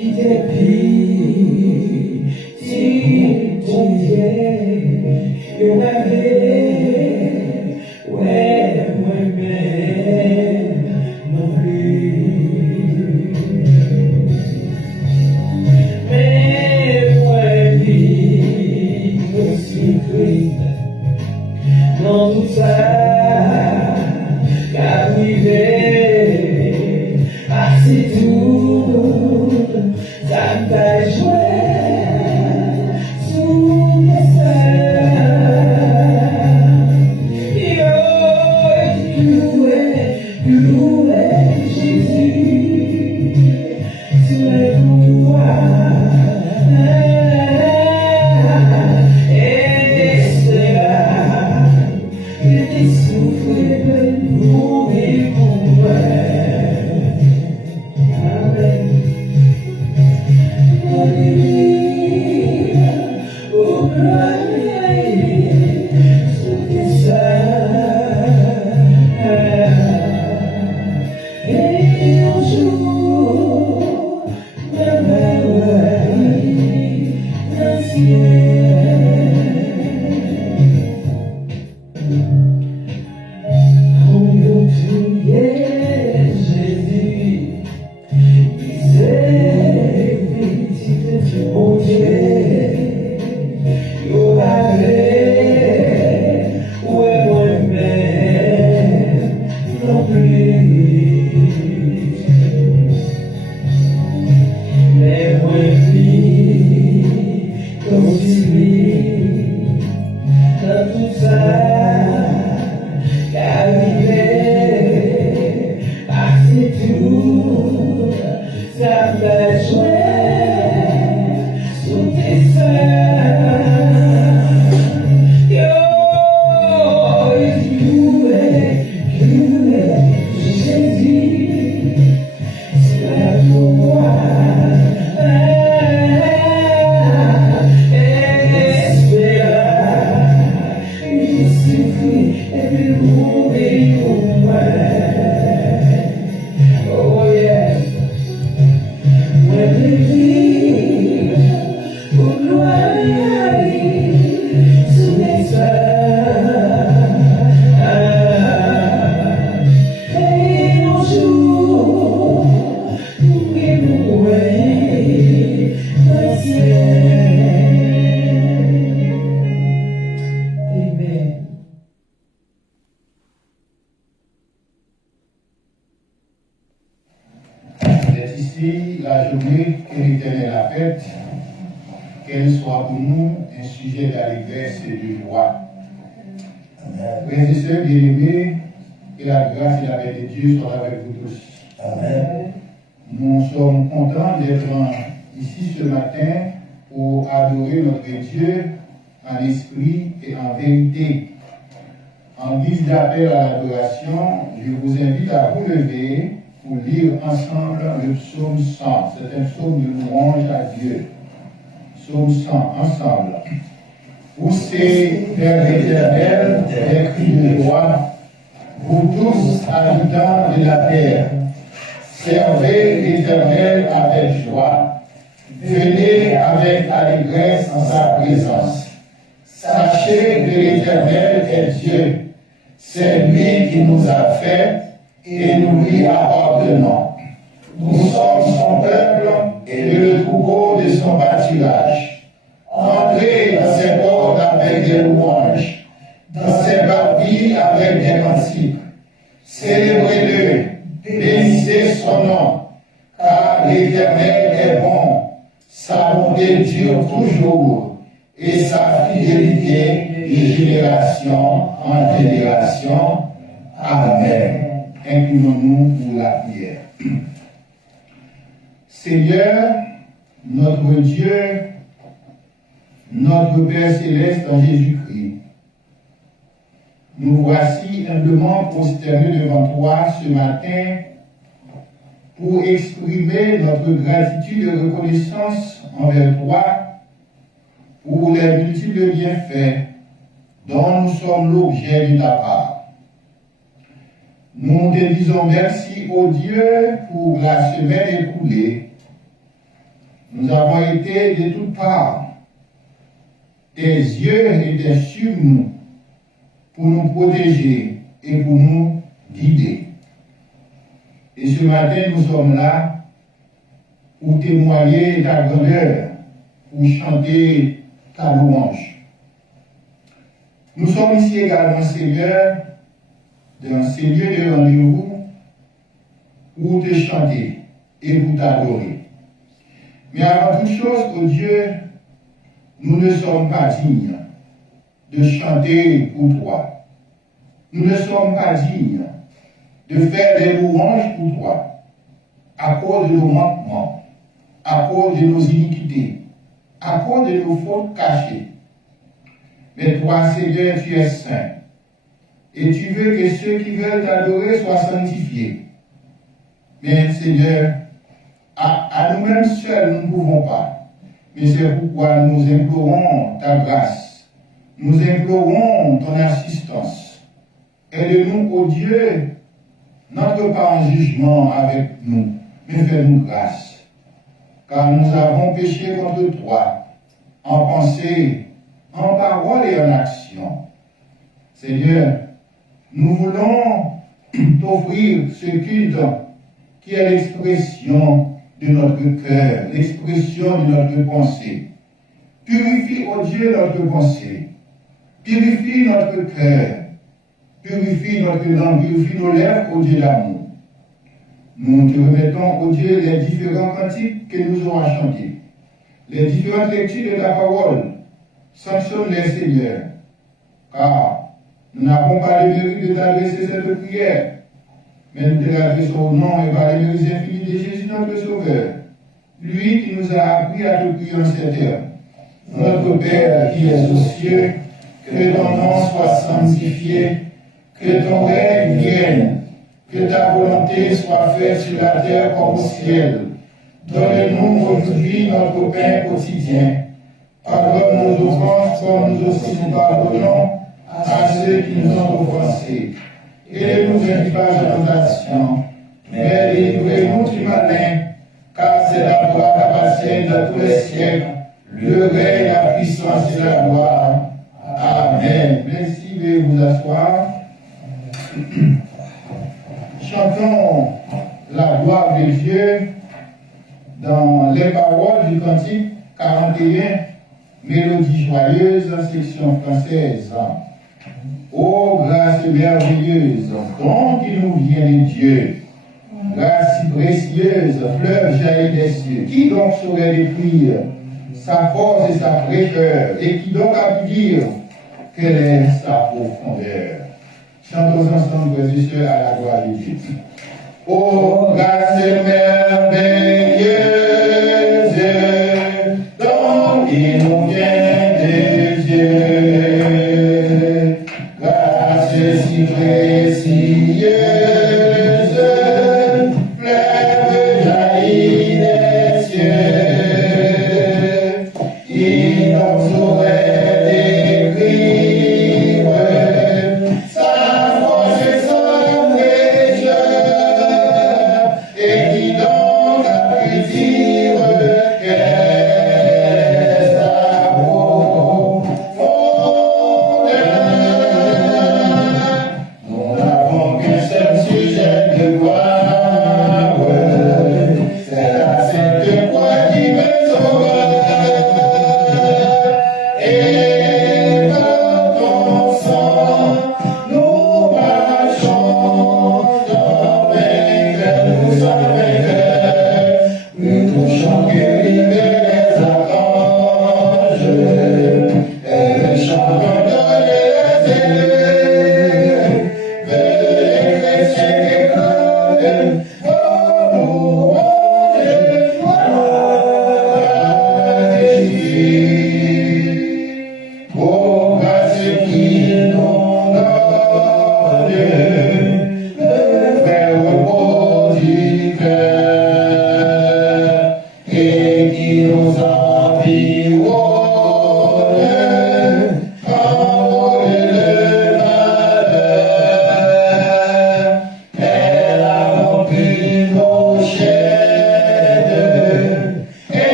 qui t'épie, si ton Dieu, que ma vie, ouais, moi-même, non plus. Mais moi, vie, aussi triste, dans tout ça, qu'arriver, ah, c'est tout, ça t'a joué, sous tes seins. Yo, cloué, Jésus, sur les pouvoirs, et désespérable, il t'est soufflé de mourir pour moi. Amen. Alléluia, oh gloire, sous tes seins. Et un jour, ma mère, dans le ciel. Combien tu es, Jésus, miséricorde, mon Dieu, yo avait, ouais, moi-même, non plus. Mais moi, vie, comme tu vis, dans tout ça, qu'arriver, ah, c'est tout, ça m'a joué sous tes seins. Yo, cloué, Jésus, c'est la pouvoir, et espérable, il souffrit et puis mourir pour moi. Oh yes, moi vivre pour gloire sous mes seins. Et un jour, mourir pour moi dans le ciel. Amen. C'est ici la journée que l'Éternel a faite, qu'elle soit pour nous un sujet d'allégresse et de joie. Frères et sœurs bien-aimés, que la grâce et la paix de Dieu soient avec vous tous. Amen. Nous sommes contents d'être ici ce matin pour adorer notre Dieu en esprit et en vérité. En guise d'appel à l'adoration, je vous invite à vous lever pour lire ensemble le psaume 100. C'est un psaume de louange à Dieu. Psaume 100, ensemble. Poussez vers l'Éternel des cris de joie, vous tous habitants de la terre. Servez l'Éternel avec joie. Venez avec allégresse en sa présence. Sachez que l'Éternel est Dieu. C'est lui qui nous a fait et nous lui appartenons. Nous sommes son peuple et le troupeau de son pâturage. Entrez dans ses portes avec des louanges, dans ses parvis avec des cantiques. Célébrez-le, bénissez son nom, car l'Éternel est bon, sa bonté dure toujours, et sa fidélité de génération en génération. Amen. Inclinons-nous pour la prière. Seigneur, notre Dieu, notre Père céleste en Jésus-Christ, nous voici humblement prosternés devant toi ce matin pour exprimer notre gratitude et reconnaissance envers toi pour les multiples bienfaits dont nous sommes l'objet de ta part. Nous te disons merci, ô Dieu, pour la semaine écoulée Nous avons été de toutes parts. Tes yeux étaient sur nous pour nous protéger et pour nous guider. Et ce matin, nous sommes là pour témoigner ta grandeur, pour chanter ta louange. Nous sommes ici également, Seigneur, dans ces lieux de rendez-vous, pour te chanter et pour t'adorer. Mais avant toute chose, oh Dieu, nous ne sommes pas dignes de chanter pour toi. Nous ne sommes pas dignes de faire des louanges pour toi, à cause de nos manquements, à cause de nos iniquités, à cause de nos fautes cachées. Mais toi, Seigneur, tu es saint, et tu veux que ceux qui veulent t'adorer soient sanctifiés. Mais Seigneur, à nous-mêmes seuls, nous ne pouvons pas. Mais c'est pourquoi nous implorons ta grâce. Nous implorons ton assistance. Aide-nous, ô Dieu, n'entre pas en jugement avec nous, mais fais-nous grâce. Car nous avons péché contre toi, en pensée, en parole et en action. Seigneur, nous voulons t'offrir ce culte qui est l'expression de notre cœur, l'expression de notre pensée. Purifie, ô Dieu, notre pensée. Purifie notre cœur. Purifie notre langue, purifie nos lèvres, ô Dieu d'amour. Nous te remettons, ô Dieu, les différents cantiques que nous aurons chantés, les différentes lectures de ta parole. Sanctionne-les, Seigneur, car nous n'avons pas le mérite de t'adresser cette prière, mais nous te l'adressons au nom et par les mérites infinis de Jésus, notre Sauveur, lui qui nous a appris à te prier en cette heure. Notre Père qui es aux cieux, que ton nom soit sanctifié, que ton règne vienne, que ta volonté soit faite sur la terre comme au ciel. Donne-nous aujourd'hui notre pain quotidien. Pardonne nos offenses comme nous aussi nous pardonnons à ceux qui nous ont offensés. Et ne nous induis pas en tentation, mais délivrez-nous du malin, car c'est la gloire, la patience de tous les siècles, le règne, la puissance et la gloire. Amen. Merci de vous asseoir. Chantons la gloire de Dieu dans les paroles du cantique 41, Mélodie joyeuse, section française. Ô grâce merveilleuse, don qui nous vient de Dieu, grâce si précieuse, fleuve jaillit des cieux, qui donc saurait décrire sa force et sa fraîcheur, et qui donc a pu dire quelle est sa profondeur? Chantons ensemble, frères et sœurs, à la gloire de Dieu. Ô grâce merveilleuse, don qui nous vient de Dieu, grâce si précieuse, fleuve jaillit des cieux, qui donc saurait décrire sa force et sa fraîcheur, et qui donc a pu dire qu'elle est sa profondeur. Nous n'avons qu'un seul sujet de gloire, c'est la sainte croix qui me sauve. Et par ton sang, nous marchons dans vainqueur, nous sommes vainqueurs. Nous touchons que les archanges, et chantons dans les airs. Les chrétiens déclarent vos louanges, gloire à Jésus. Ô grâce qui nous donne le vrai repos du cœur, et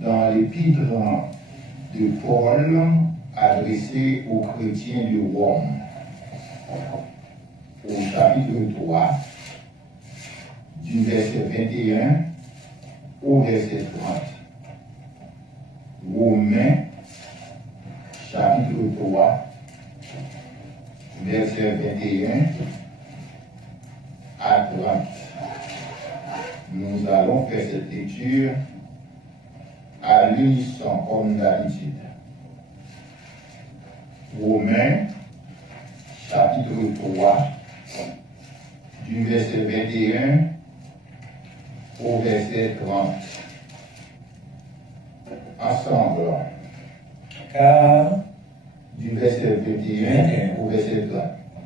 dans l'épître de Paul adressé aux chrétiens de Rome, au chapitre 3, du verset 21 au verset 30. Romains, chapitre 3, verset 21 à 30. Nous allons faire cette lecture à l'unisson comme d'habitude. Romains, chapitre 3, du verset 21 au verset 30. Ensemble. Car Du verset 21 au verset 30.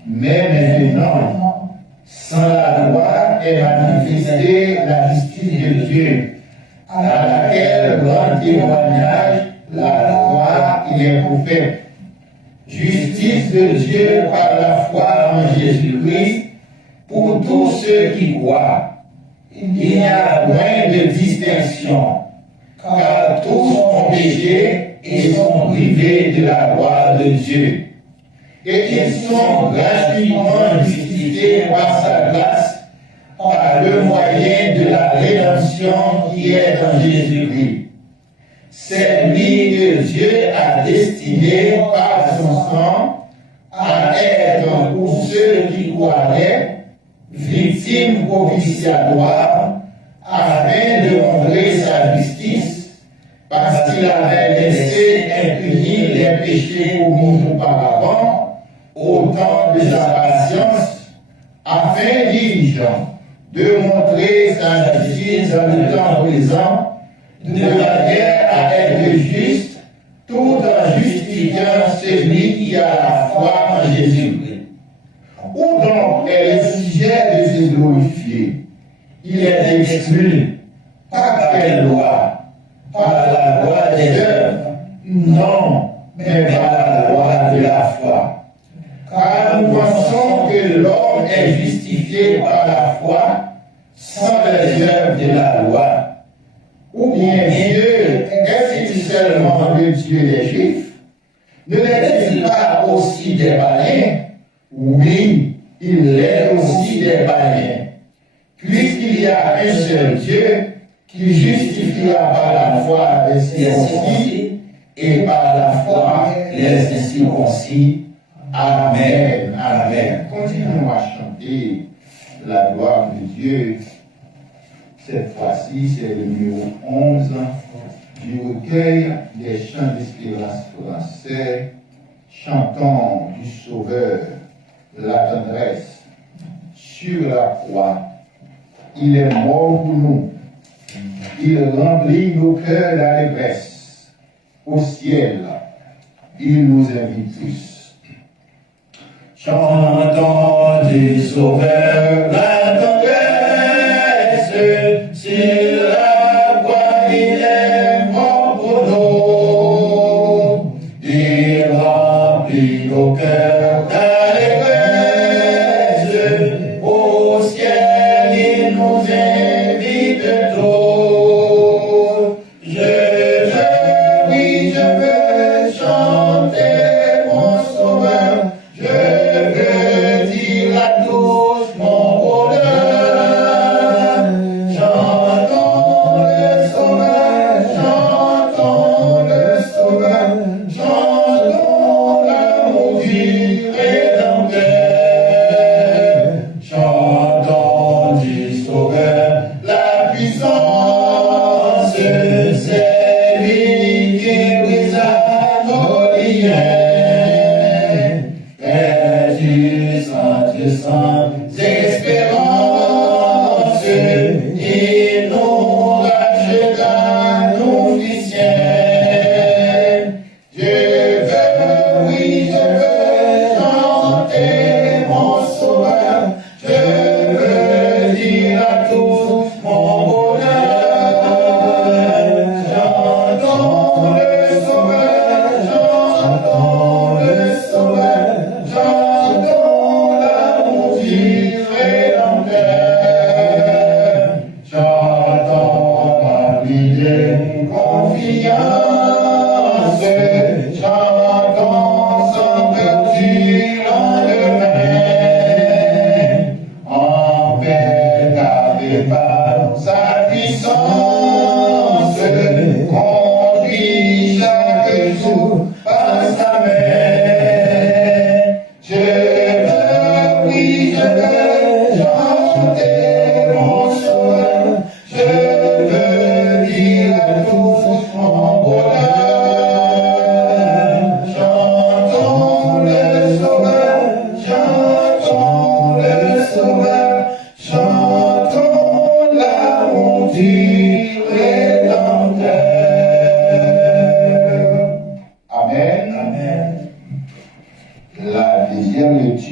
Mais maintenant, sans la loi est manifestée la justice de Dieu, à laquelle rend témoignage la loi et les prophètes. Justice de Dieu par la foi en Jésus-Christ pour tous ceux qui croient. Il n'y a point de distinction, car tous ont péché et sont privés de la gloire de Dieu. Et ils sont gratuitement justifiés par sa grâce, par le moyen de la rédemption qui est en Jésus-Christ. C'est lui que Dieu a destiné par son sang à être pour ceux qui croiraient victime propitiatoire afin de montrer sa justice parce qu'il avait laissé impunis les péchés commis auparavant au temps de sa patience afin, dis-je, de montrer sa justice dans le temps présent de manière à être juste, tout en justifiant celui qui a la foi en Jésus-Christ. Où donc est le sujet de se glorifier? Il est exclu. Par quelle loi? Par la loi des œuvres? Non, mais par la loi de la foi. Car nous pensons que l'homme est justifié par la foi sans les œuvres de la loi. Ou bien Dieu est-il seulement le Dieu des Juifs? Ne l'est-il pas aussi des païens? Oui, il l'est aussi des païens. Puisqu'il y a un seul Dieu qui justifiera par la foi les circoncis et par la foi les incirconcis. Amen. Amen. Continuons à chanter la gloire de Dieu. Cette fois-ci, c'est le numéro 11 du recueil des chants d'espérance français, chantant du Sauveur la tendresse. Sur la croix, il est mort pour nous. Il remplit nos cœurs d'allégresse. Au ciel, il nous invite tous. Chantons du Sauveur la tendresse. Sur la croix, il est mort pour nous. Il remplit nos cœurs d'allégresse. Au ciel, il nous invite tous. Oui, je veux chanter mon Sauveur. Je veux dire à tous mon bonheur. Chantons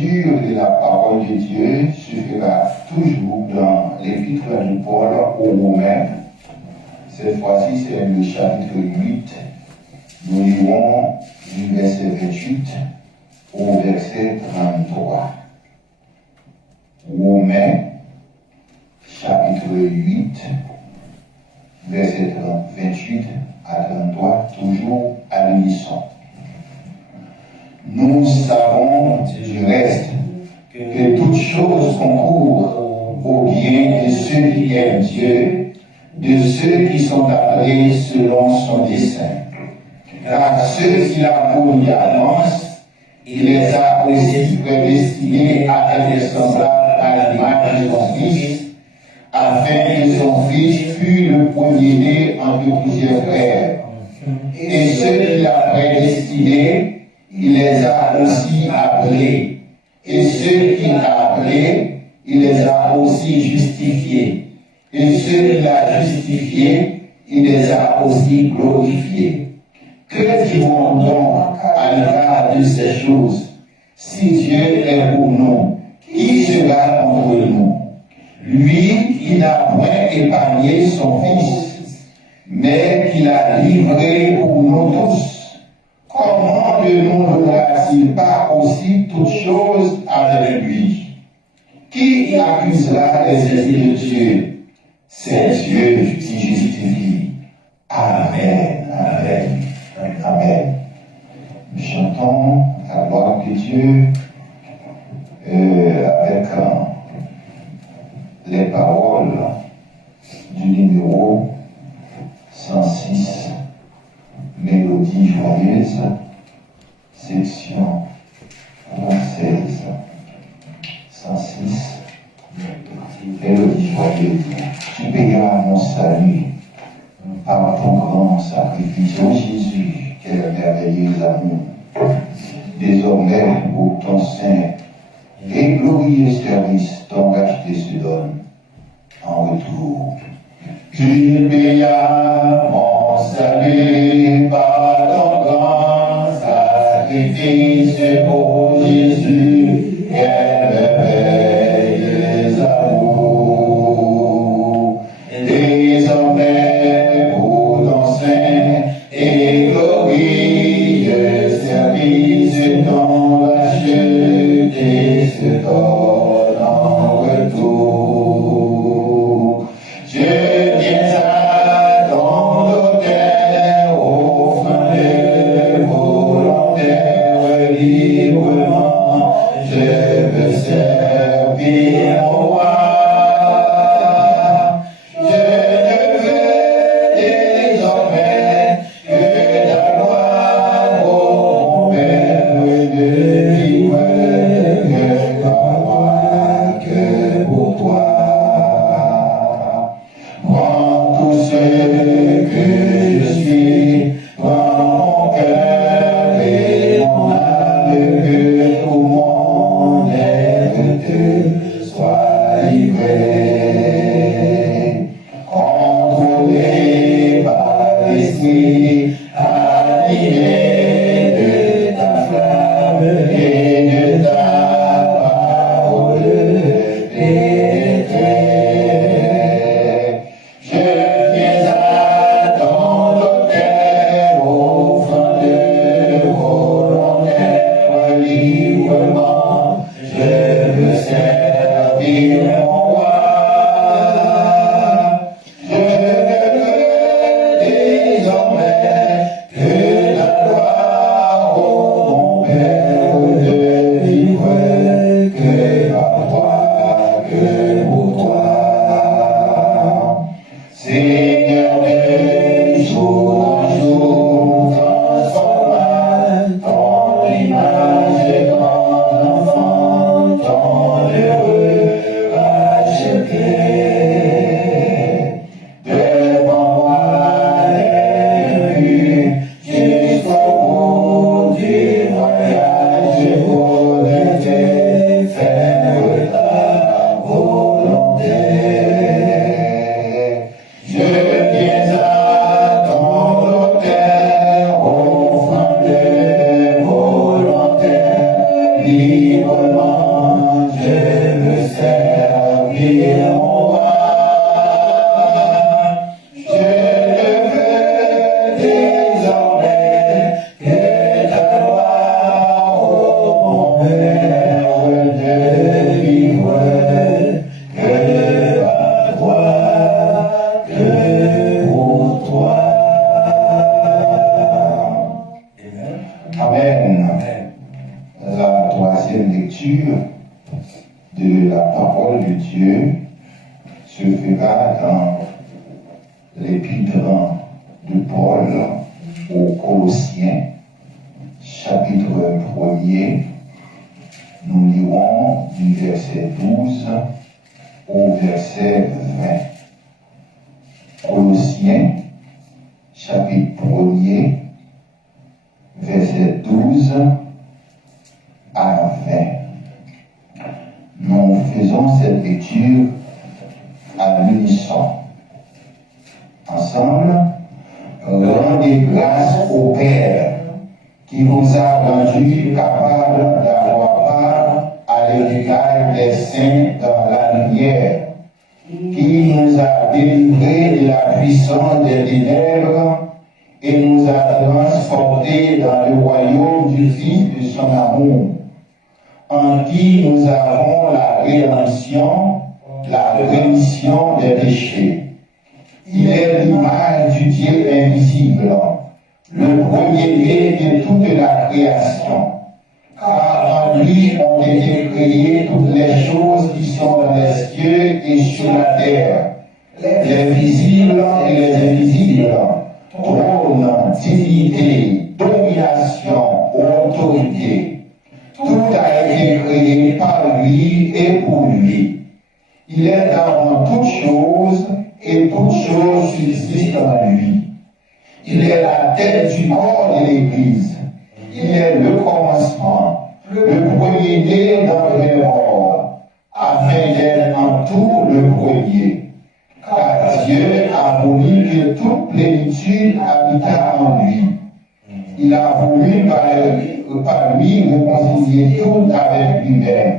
lecture de la parole de Dieu se fera toujours dans l'épître de Paul aux Romains. Cette fois-ci, c'est le chapitre 8. Nous lirons du verset 28 au verset 33. Romains, chapitre 8, verset 28 à 33, toujours à l'unisson. Nous savons du reste que toutes choses concourent au bien de ceux qui aiment Dieu, de ceux qui sont appelés selon son dessein. Car ceux qu'il a connus d'avance, il les a aussi prédestinés à être semblables à l'image de son Fils, afin que son Fils fût le premier-né entre plusieurs frères. Et ceux qu'il a prédestinés, il les a aussi appelés. Et ceux qu'il a appelés, il les a aussi justifiés. Et ceux qu'il a justifiés, il les a aussi glorifiés. Que dirons donc à l'égard de ces choses? Si Dieu est pour nous, qui sera contre nous? Lui qui n'a point épargné son Fils, mais qui l'a livré pour nous tous, comment ne nous donnera-t-il pas aussi toutes choses avec lui? Qui accusera les esprits de Dieu? C'est Dieu qui justifie. Amen, amen, amen. Nous chantons la gloire de Dieu avec les paroles du numéro 106, Mélodie joyeuse, section française. 106, Mélodie joyeuse. Tu payeras mon salut par ton grand sacrifice. Oh Jésus, quel merveilleux amour. Désormais, pour ton saint et glorieux service, ton racheté se donne en retour. Tu payas mon salut par ton grand sacrifice, ô Jésus, quel merveilleux amour. Désormais, pour ton saint et glorieux service, ton racheté se donne en retour. Je viens à ton autel, offrande volontaire, librement, je veux servir mon roi. Je ne veux désormais que ta gloire, ô mon Père, ne vivre que ta gloire, que pour toi. Prends tout ce que je suis, prends mon cœur et mon âme, que tout mon être te soit livré. Contrôlé par l'esprit, animé de ta flamme et de ta parole pénétrée. Je viens à ton autel, offrande volontaire, librement, je veux servir mon roi. Je ne veux désormais que ta Dieu se fera dans l'épître de Paul aux Colossiens, chapitre 1er. Nous lirons du verset 12 au verset 20. Colossiens, chapitre 1er, verset 12 à 20. Nous faisons cette lecture à l'unisson. Ensemble, rendez grâce au Père qui vous a rendu capable d'avoir part à l'héritage des saints dans la lumière, qui nous a délivrés de la puissance des ténèbres et nous a transportés dans le royaume du Fils de son amour, en qui nous avons la rédemption, la rémission des péchés. Il est l'image du Dieu invisible, le premier-né de toute la création, car en lui ont été créées toutes les choses qui sont dans les cieux et sur la terre, les visibles et les invisibles, trône, dignité, domination, autorité. Tout a été créé par lui et pour lui. Il est avant toutes choses et toutes choses subsistent en lui. Il est la tête du corps de l'Église. Il est le commencement, le premier-né dans les morts, afin d'être en tout le premier. Car Dieu a voulu que toute plénitude habitât en lui. Il a voulu par lui réconcilier tout avec lui-même,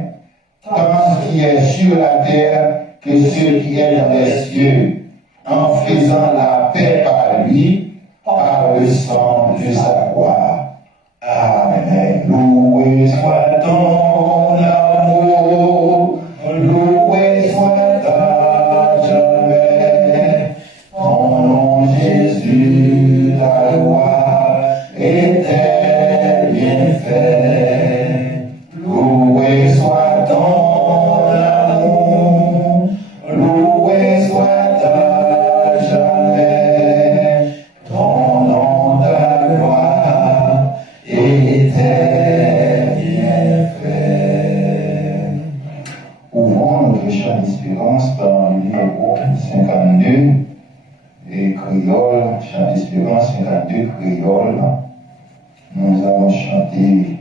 tant ce qui est sur la terre que ce qui est dans les cieux, en faisant la paix par lui, par le sang de sa croix. Amen. Loué soit ton amour, loué soit ta jamais, ton nom Jésus, ta loi était bien fait. Loué soit ton amour, loué soit ta jamais, ton nom, ta gloire était bien fait. Ouvrons notre chant d'espérance dans le numéro 52 et créole, chant d'espérance 52 créole. Nous allons chanter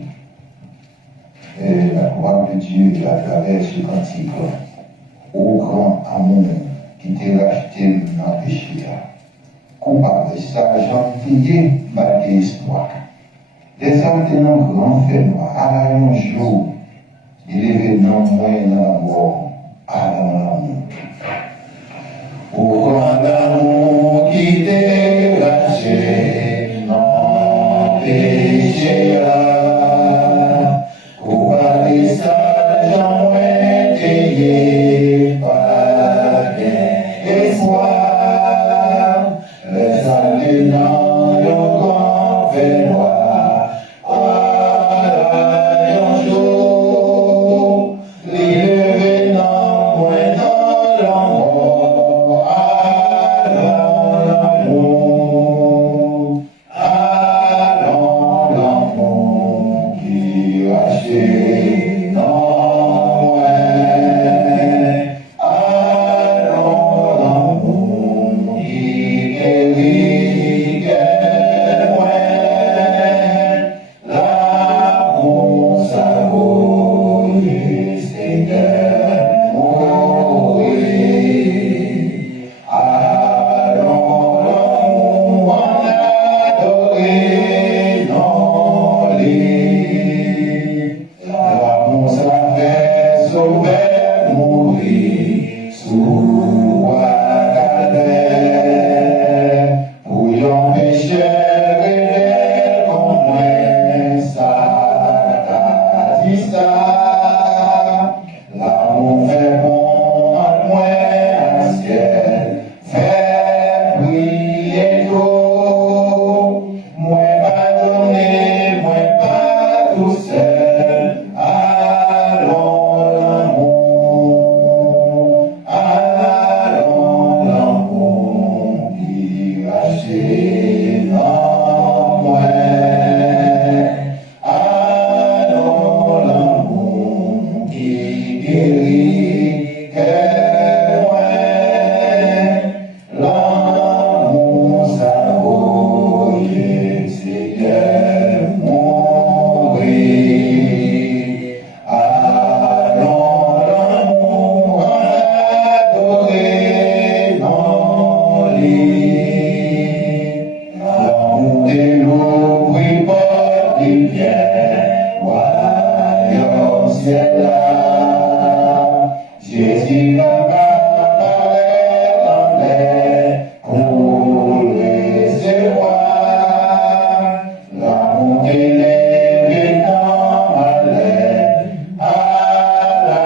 la gloire de Dieu à travers ce cantique. Ô grand amour qui t'est racheté dans le péché, coupable, sage, payé, malgré espoir. Les hommes tenant grand fait noir, à un jour, il est venu moins dans la mort, à l'amour. Ô grand amour qui t'est racheté dans le péché, coupable, sage, moins payé, malgré espoir. Les années dans le grand fait noir, à un jour, les venant moins dans l'amour, à l'amour, qui rachète non moins, qui guérit moins, lumière, voyons ciel là. Jésus va parler dans l'air pour recevoir l'amour élevé dans ma l'air à la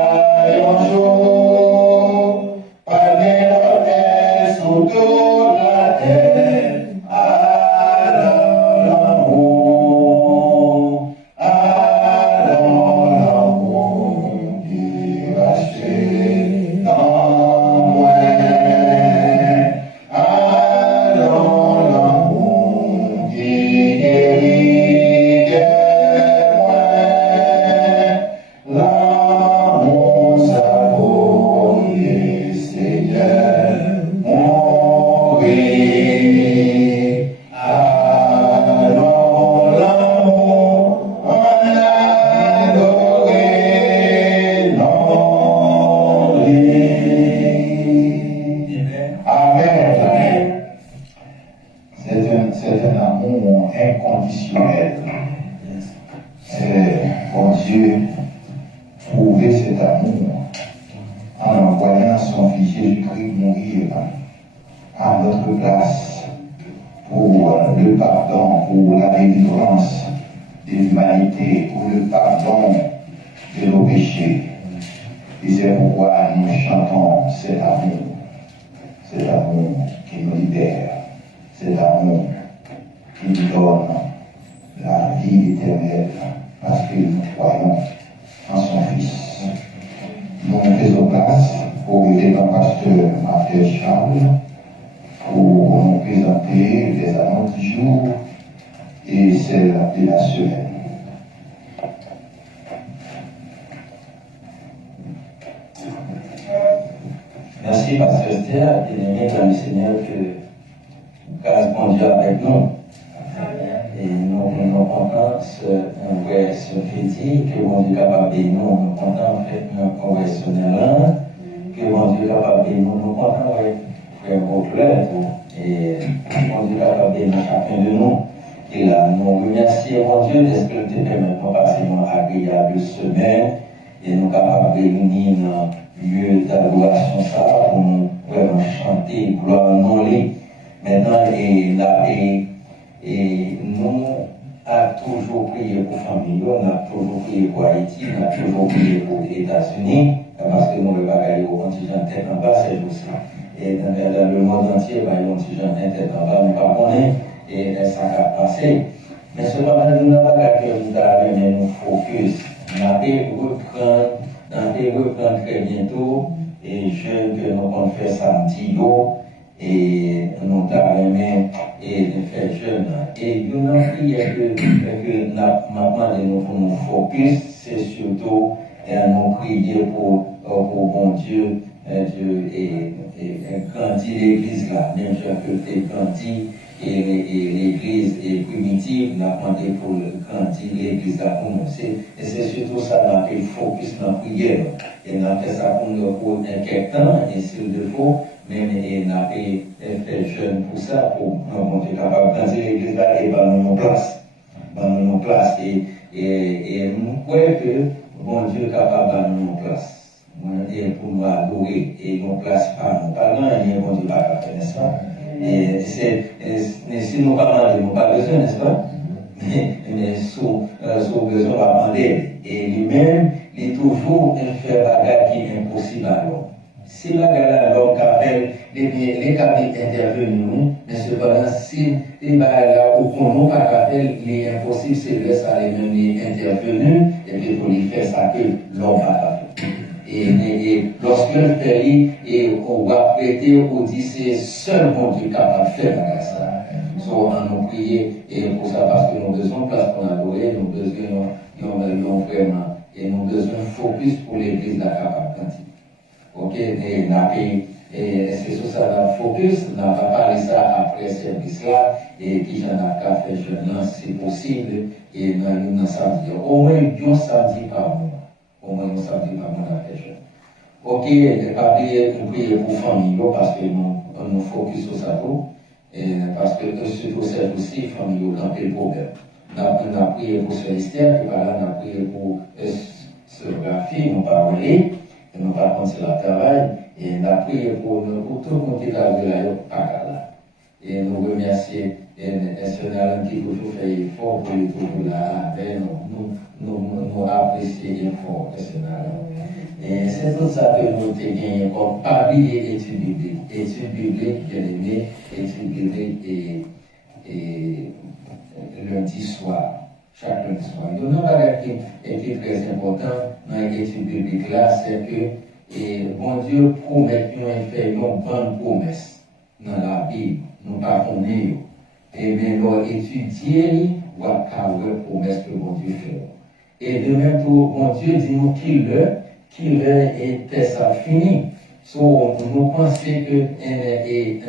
jour. Parler dans l'air sous toute la terre alors l'amour qui racheté dans moi. Alors l'amour qui guérit de moi. L'amour savoureux, Seigneur, mon vie. Alors l'amour, on adoré non lui. Amen. C'est un amour inconditionnel. C'est, bon Dieu, prouver cet amour en envoyant son Fils Jésus-Christ mourir à notre place pour le pardon, pour la délivrance de l'humanité, pour le pardon de nos péchés. Et c'est pourquoi nous chantons cet amour qui nous libère, cet amour qui nous donne la vie éternelle, parce que nous croyons en son Fils. Nous faisons place pour aider le pasteur Mathieu Charles pour nous présenter les annonces du jour et celles de la semaine. Merci, Pasteur Esther, bien-aimé dans le Seigneur, que grâce bon Dieu avec nous. Et nous prenons confiance, on voit ce fêti, que bon Dieu est capable de nous contents, en fait, on voit ce néerland, que bon Dieu est capable de nous contents, ouais, frère Beauclerc, et bon Dieu est capable de nous, chacun de nous. Et là, nous remercions mon Dieu d'esprit de permettre passer une agréable semaine, et nous capables de réunir dans lieu d'adoration ça, pour nous vraiment chanter gloire non lui. Maintenant, et nous avons toujours prié pour famille, on a toujours prié pour Haïti, on a toujours prié pour les États-Unis, parce que nous ne pouvons pas aller au contingent tête en bas ces jours-ci. Et dans le monde entier, il y a un contingent tête en bas, nous ne pouvons pas et ça va passer. Mais seulement nous n'avons pas que vous avez nous focus. Nous allons reprendre très bientôt et jeunes que nous allons faire samedi et nous allons faire jeunes. Et nous avons prié que maintenant nous pour nous focus, c'est surtout nous prier pour bon Dieu, Dieu et grandir l'église là, même si que grandi et l'église est primitive, nous avons demandé pour grandir l'église là pour nous. Et c'est surtout ça, nous avons fait focus dans la prière. Et nous avons fait ça pour nous pour quelques temps, et s'il le faut, même nous avons fait jeune pour ça, pour nous être capable de grandir l'église là et dans nos places. Et nous croyons que bon Dieu est capable de nos places. Et pour nous adorer et nos places par nous. Pas loin, bon Dieu va faire, n'est-ce pas? Et si nous pas nous pas besoin, n'est-ce pas? Mais sous besoin va demander. Et lui-même, il est toujours un fait bagarre qui est impossible à l'homme. Si la bagarre l'homme appelle, les capables intervenir, mais cependant, si les bagarres au nous pas appelle, il est impossible, c'est laisse aller même les intervenus, et puis pour lui faire ça que l'homme va faire. Et lorsque le fait, et on va prêter, on dit c'est seulement Dieu capable de faire ça. Donc, on nous prier et pour ça, parce que nous avons besoin de place pour adorer, nous avons besoin vraiment, et nous avons besoin de focus pour l'église de la capacité. Ok, et c'est sur ça, la focus, on n'a pas parlé ça après ce service là, et qui j'en a qu'à faire jeune, si possible, et nous samedi. Au moins, un samedi par mois. Au moins, un samedi par mois, on a fait jeune. Ok, nous prier pour famille, parce que nous focus sur ça tout. Parce que surtout c'est aussi famille dans le problème. On a prié pour Sœur Esther, puis par là, on a prié pour Sœur Graphie, nous pas parlé, nous pas continué le travail, et on a prié pour tout le monde qui est arrivé là, pas là. Et nous remercions Sœur qui toujours fait effort pour les trouver là, avec nous apprécions l'effort de Sœur. Et c'est tout ça que nous avons gagné comme parmi les études bibliques. Études bibliques, bien aimé, études bibliques et lundi soir, chaque lundi soir. Il y a un bagage qui est très important dans l'étude biblique là, c'est que bon Dieu promet nous fait une bonne promesse dans la Bible, nous ne pas connaître. Et bien, nous étudier, on va avoir une promesse que bon Dieu fait. Et de même, bon Dieu dit nous qu'il était ça fini. So, nous pensons que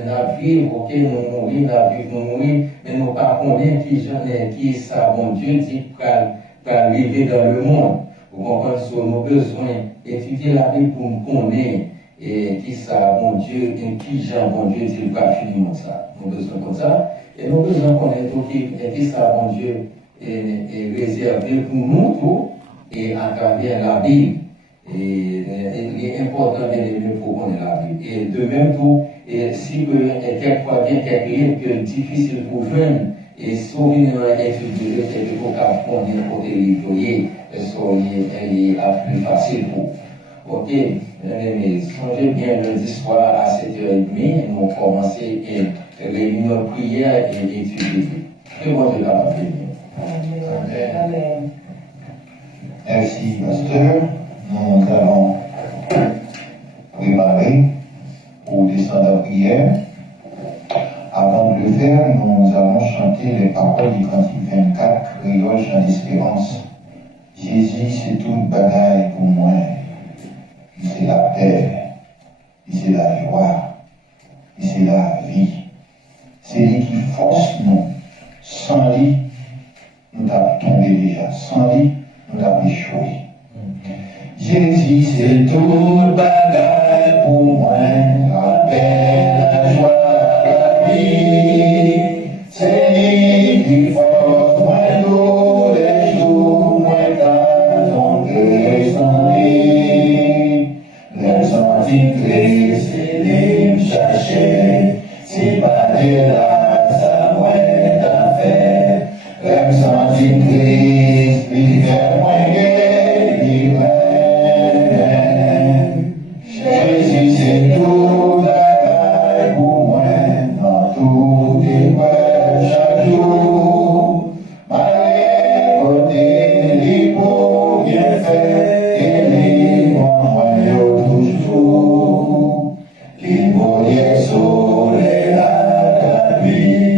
la vie, ok, nous mourir, la vie, nous mourir, mais nous pas connaître qui ça, bon Dieu dit pour arriver dans le monde. Vous comprenez, so, nous avons besoin d'étudier la Bible pour nous connaître qui ça, bon Dieu, qui Jean, bon Dieu dit pour finir ça. Nous avons besoin comme ça. Et nous avons besoin de connaître qui ça, bon Dieu, est réservé pour nous tous et à travers la Bible. Et il est important de pour connaître la Bible. Et de même tout, si quelquefois bien quelques livres que difficile pour joindre, et souvent étudier quelque chose qu'à prendre côté livre, il est plus facile pour. Ok, mais songez bien lundi soir à 7h30, nous commençons une réunion de prière et étudier. Que bon Dieu la bénisse. Amen. Merci, pasteur. Nous allons préparer pour descendre en prière. Avant de le faire, nous allons chanter les paroles du cantique 24, Créole, chant d'espérance. Jésus, c'est toute bagaille pour moi. C'est la paix, c'est la joie, c'est la vie. C'est lui qui force nous. Sans lui, nous avons tombé déjà. Sans lui, nous avons échoué. Jésus, c'est tout bagaille pour moi, la paix, la joie, la vie. C'est lui qui force moi tous les jours, moi d'attendre son lit. Le senti clé, c'est lui me chercher, si pas de là, ça moi d'affaire. Le senti clé, il fait moi Jésus, c'est tout bagaille pour moi, dans tous les mois, chaque jour. Malgré côté, les beaux bienfaits, et les bons moyens toujours. Les beaux soleils à la nuit,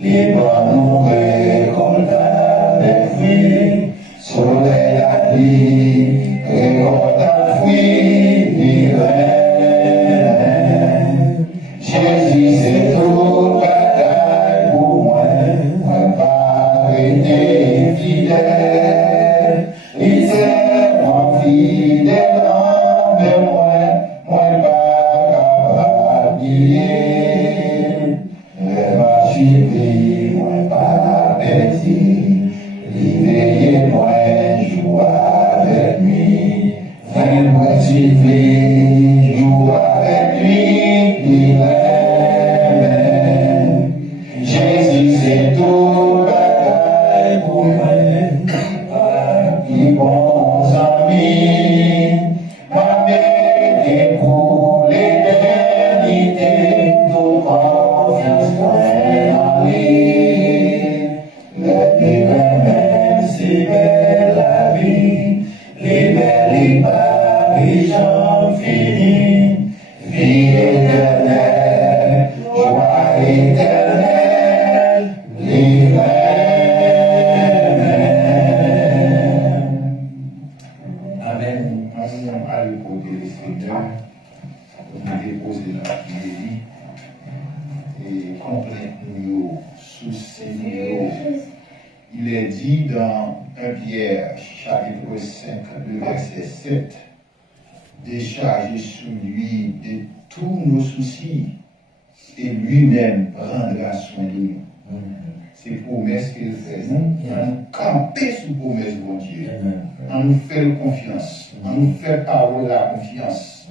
les bons nous récoltent avec fruits. Soleil à nuit, récolte à fruits. Jésus, c'est tout bagaille pour moi, moi pas été fidèle. Il s'est moi fidèle envers moi pas capable d'oublier. Elle m'a suivi, moi pas bêtis. Il veillait moi, joue avec lui. Viens-moi suivre, joue avec lui. Jésus, c'est tout bagaille pour moi, qui bons amis, m'a mené pour l'éternité, nos confiance en lui. Le même si belle la vie, les belles Paris, j'en finis. Vie éternelle, joie éternelle, l'hiver. Amen. Nous allons aller côté le Seigneur, nous déposer la vie et complètement sous Seigneur. Il est dit dans 1 Pierre, chapitre 5, le verset 7, décharger sur lui de tous nos soucis et lui-même prendra soin de nous. c'est promesse qu'il fait. Nous camper sous promesse, bon Dieu. On nous fait confiance. On nous fait parole la confiance.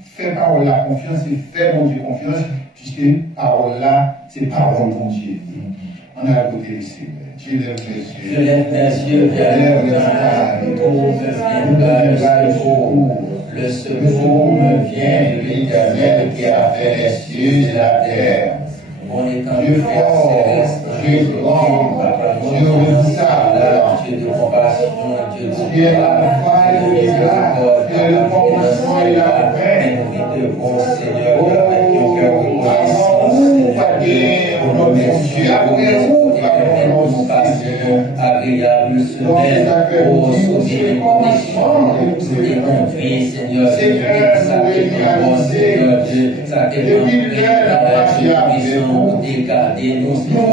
Fait parole la confiance et fait bon Dieu confiance, puisque parole là, c'est parole bon Dieu. On a côté ici. Je lève les yeux. Je lève mes yeux vers le ciel, d'où me viendra le secours. Le secours me vient de l'Éternel qui a fait les cieux et la terre. On est en Dieu fort, Dieu grand, Dieu redoutable, Dieu de compassion, Dieu de Dieu est la faille et la Dieu est le commencement et la fin. nous devons, Seigneur, Oh, avec ton cœur avant vous, Dieu, notre Dieu, après vous, nous passions agréable semaine, ô souvenir de protection, nous déconduis, Seigneur, ça que bon Seigneur Dieu, ça que nous puissions dégarder nous, Seigneur,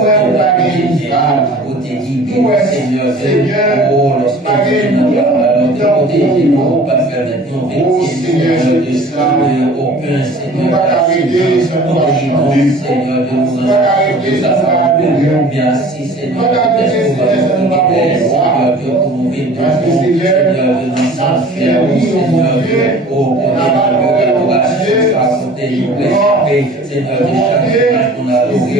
pour te guider, Seigneur Dieu, oh, lorsque nous allons te protéger, nous pas faire de ton Seigneur Dieu, aucun Seigneur, Seigneur Dieu, nous allons merci Seigneur, Seigneur Dieu, pour nous vivre, Seigneur Dieu, nous sommes fiers, Seigneur Dieu, pour l'adoration, raconter nous respect, Seigneur Dieu, chaque image qu'on a adoré,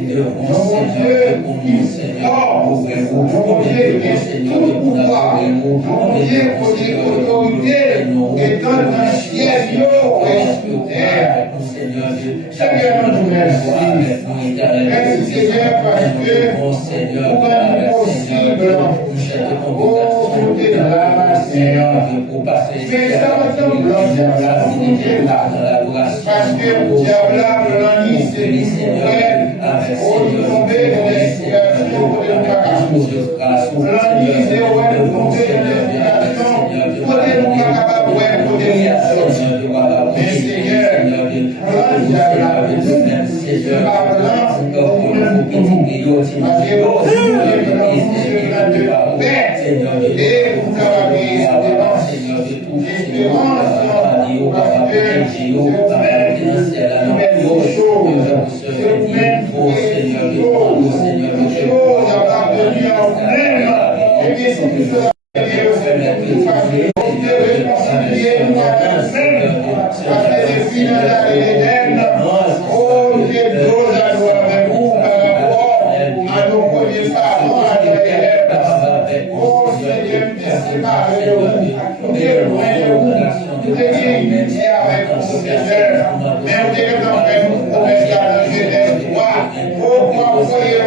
nous devons, Seigneur Dieu, pour nous, Seigneur, pour vous, Seigneur Dieu, pour adorer nous, Seigneur Dieu, chaque jour nous avec nous, éternel, Seigneur, pour passer Seigneur,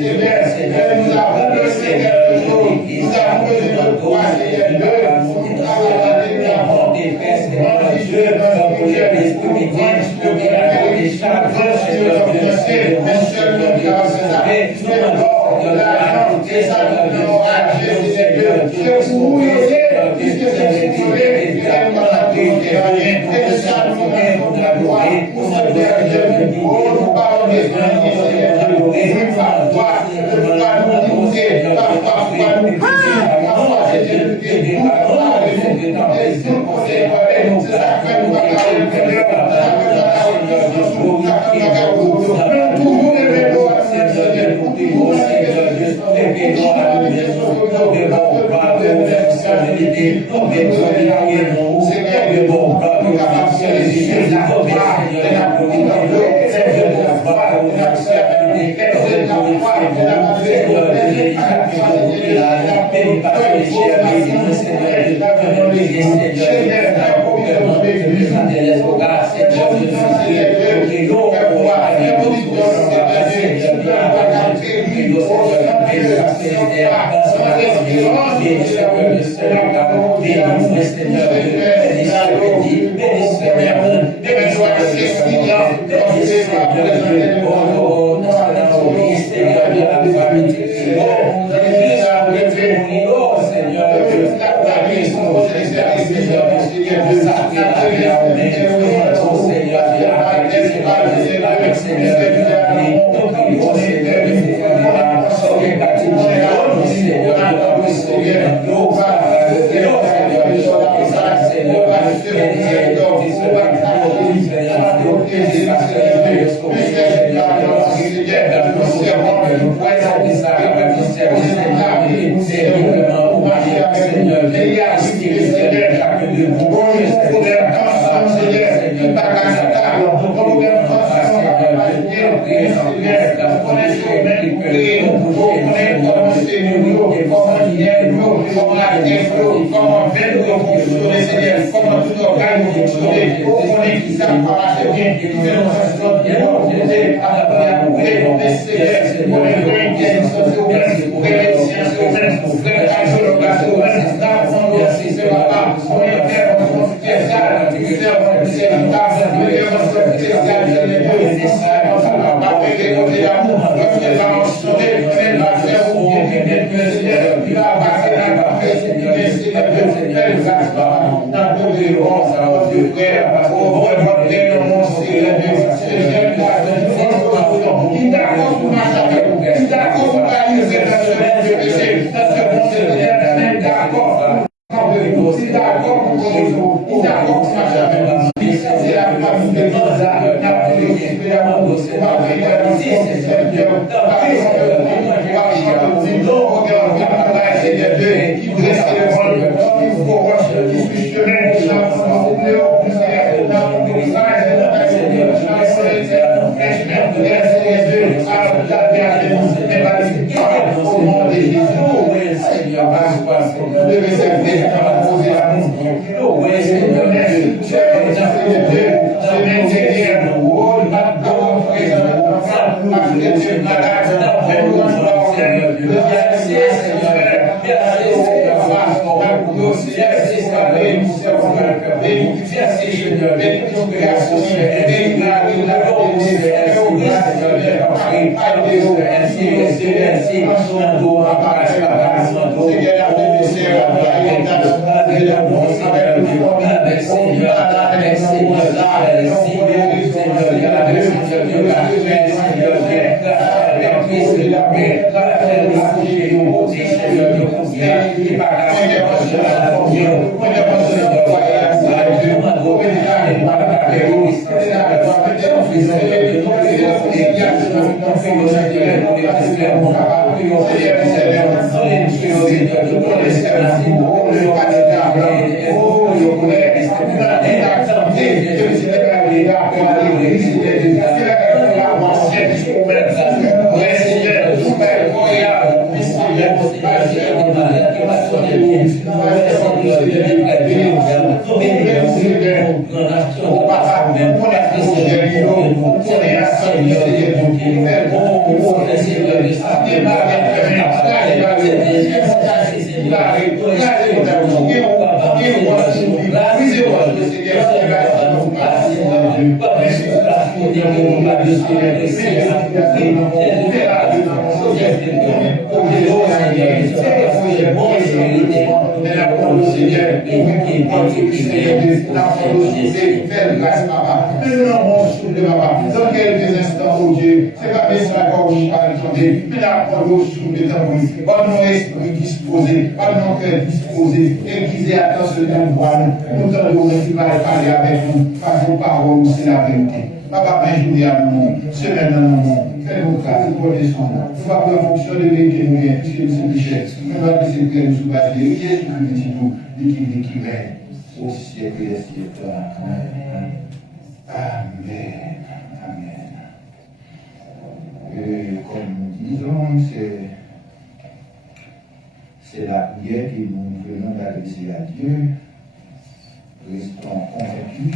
Seigneur, nous avons besoin quelque chose, nous avons besoin de toi, Seigneur, pour travailler, nous avons des fesses, Seigneur, Dieu, pour l'esprit divin, pour les chaque jour, Seigneur, mais seulement qui a fait ça, mais d'or, de l'argent, c'est ça, nous avons agi, Seigneur, que vous voulez, puisque c'est ce que vous voulez, et que nous avons prié, et que ça nous avons la gloire, pour ce Dieu, nous parlons des amis, Seigneur, parfois nous pousser, parfois nous pousser, parfois c'est des parfois c'est ça que nous Fais grâce, papa. Mais nous n'avons souffle, papa. Dans quelques instants, oh Dieu, c'est pas besoin qu'on nous parle de mais la parole souffle de ta bouche. Par nos esprits disposés, par nos cœurs disposés, aiguisés à temps de la voix, nous t'en qui va parler avec nous, par vos paroles, c'est la vérité. Papa, benjour à nous, semaine à nous, fais-nous grâce, protection. Nous va en fonction de l'église, nous viens, puisque nous sommes richesses. Nous va laisser que nous sommes bâtis, et Jésus nous nous, l'équilibre qui règne au siècle des siècles. Amen. Amen. Amen. Comme nous disons, c'est la prière que nous venons d'adresser à Dieu. Restons convaincus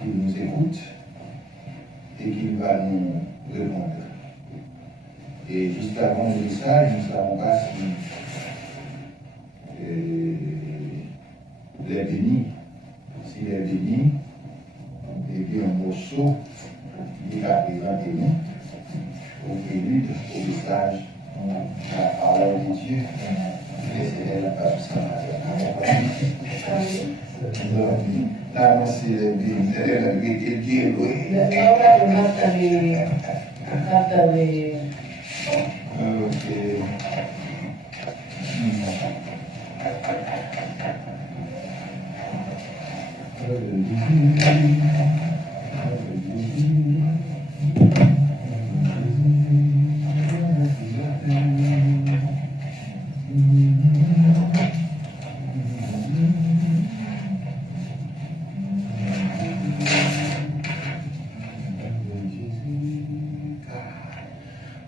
qu'il nous écoute et qu'il va nous répondre. Et juste avant le message, nous ne savons pas si les bénis, s'il est béni, et puis un morceau qui va présenter nous au prélude, au message, la parole de Dieu, et la page ça. Là, c'est le béni, c'est le béni. Ok.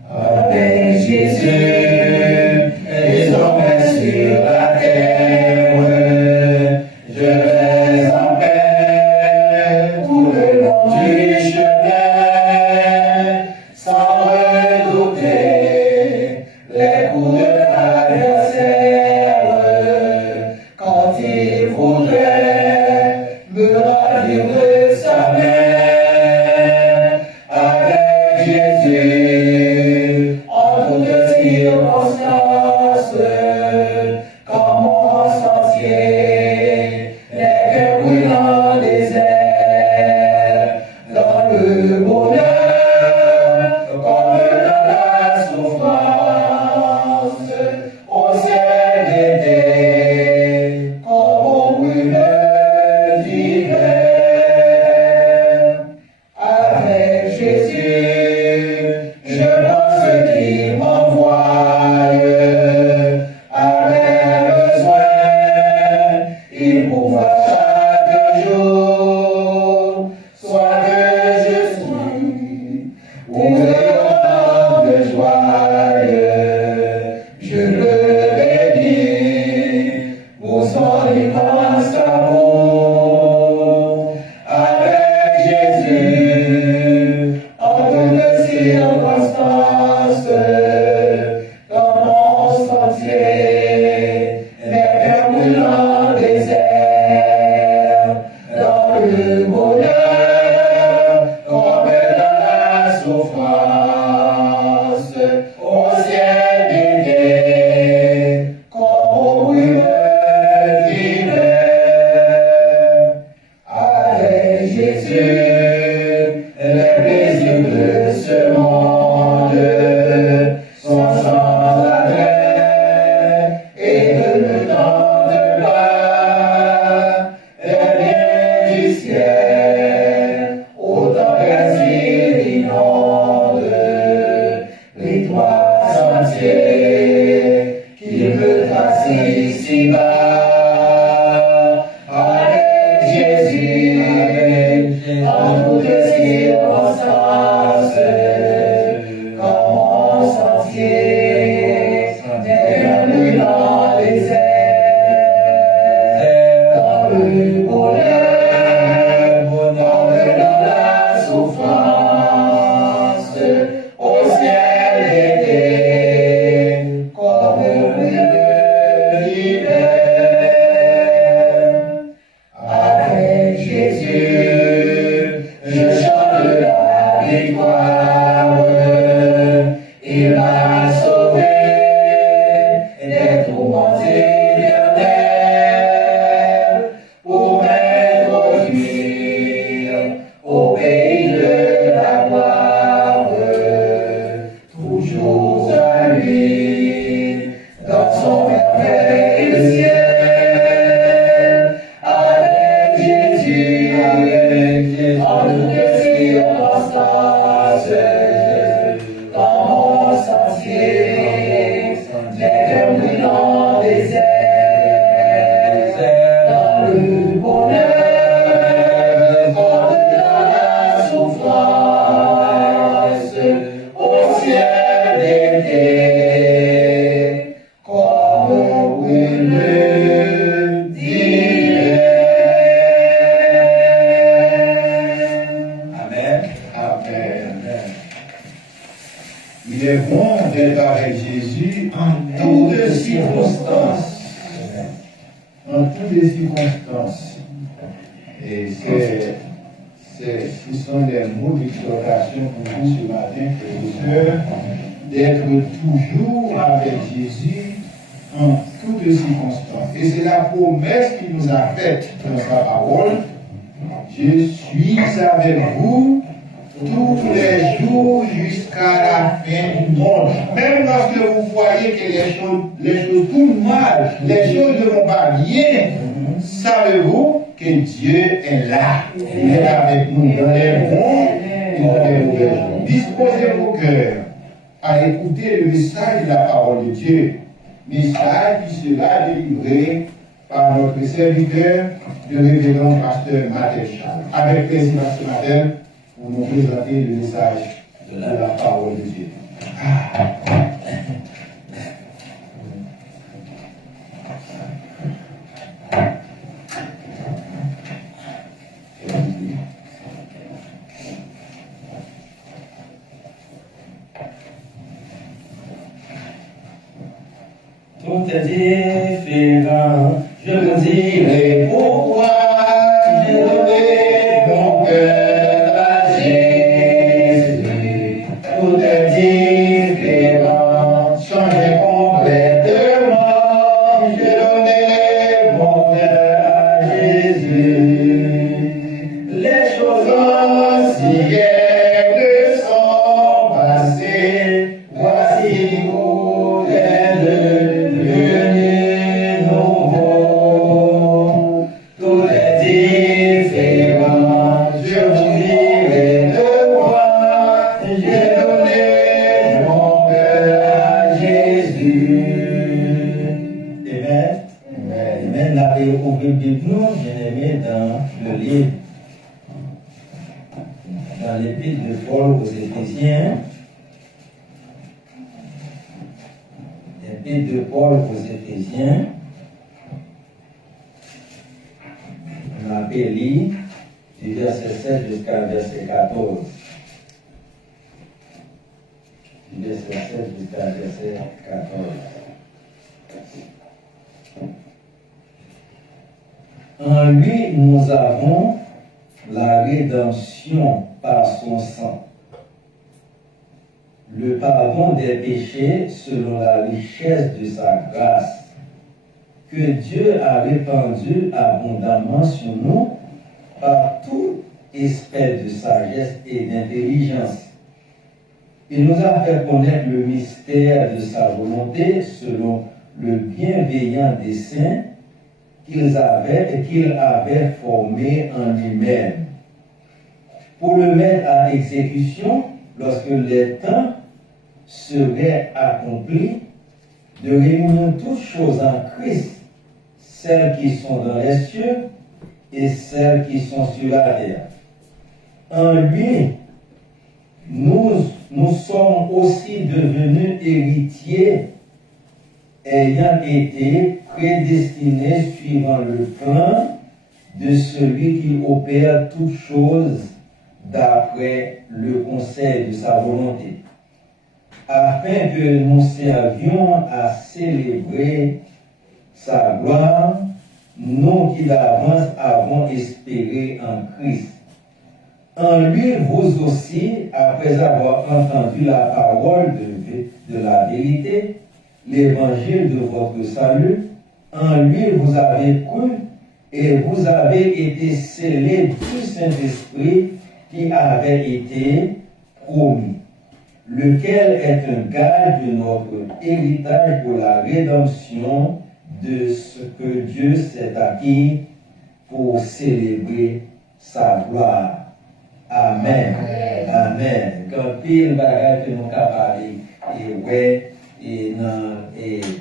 Avec Jésus, les hommes sur la terre, je vais en paix tout le long du chemin, sans redouter les coups de l'adversaire, quand il voudrait me ravir de sa main. Avec Jésus, en toutes circonstances, comme mon sentier n'est qu'un brûlant désert, dans le bonheur comme dans la souffrance, au ciel d'été comme au brume d'hiver. Avec Jésus, je pense qu'il m'envoie à mes besoins, il pourvoit chaque jour, soit que je suis ou de joie, je le bénis pour son immense amour. Avec Jésus, en toutes circonstances, dans mon sentier, n'est qu'un brûlant désert, dans le bonheur comme dans la souffrance, au ciel d'été comme au brume d'hiver. Avec Jésus, les plaisirs de ce monde sont sans arrêt et ne me tendent pas. Les biens du ciel, autant qu'asile inonde les trois sentiers qu'il me trace ici-bas. Avec Jésus, en toutes circonstances, Il est bon d'être avec Jésus en toutes circonstances. En toutes les circonstances. Et ce sont des mots d'exhortation pour vous ce matin, frères et sœurs, d'être toujours avec Jésus en toutes circonstances. Et c'est la promesse qu'il nous a faite dans sa parole. Je suis avec vous tous les jours jusqu'à la fin du monde. Même lorsque vous voyez que les choses tournent mal, les choses ne vont pas bien, savez-vous que Dieu est là. Il est avec nous dans les bons et dans les mauvais jours. Disposez vos cœurs à écouter le message de la parole de Dieu. Message qui sera délivré par notre serviteur, le révérend pasteur Matécha. Avec plaisir, pasteur Matécha, pour nous présenter le message de la parole de Dieu. Tout est différent, je vous dirai pourquoi j'ai donné mon cœur à Jésus. Tout est différent, changé complètement, j'ai donné mon cœur à Jésus. Les choses anciennes sont passées, voici où est devenu nouveau. Tout est différent, je vous dirai de moi, j'ai donné mon cœur à Jésus. Amen. Amen. La Bible nous, bien-aimés, dans le livre, dans l'épître de Paul aux Éphésiens, l'épître de Paul aux Éphésiens, on a lire du verset 7 jusqu'à verset 14. Du verset 7 jusqu'à verset 14. En lui, nous avons la rédemption par son sang, le pardon des péchés selon la richesse de sa grâce, que Dieu a répandu abondamment sur nous par toute espèce de sagesse et d'intelligence. Il nous a fait connaître le mystère de sa volonté selon le bienveillant dessein qu'il avait formé en lui-même, pour le mettre à exécution lorsque les temps seraient accomplis, de réunir toutes choses en Christ, celles qui sont dans les cieux et celles qui sont sur la terre. En lui, nous sommes aussi devenus héritiers, ayant été prédestinés suivant le plan de celui qui opère toutes choses d'après le conseil de sa volonté, afin que nous servions à célébrer sa gloire, nous qui d'avance avons espéré en Christ. En lui, vous aussi, après avoir entendu la parole de la vérité, l'évangile de votre salut, en lui vous avez cru et vous avez été scellés du Saint-Esprit qui avait été promis, lequel est un gage de notre héritage pour la rédemption de ce que Dieu s'est acquis pour célébrer sa gloire. Amen. Amen. Quand pile bagaille que nous parler et ouais et dans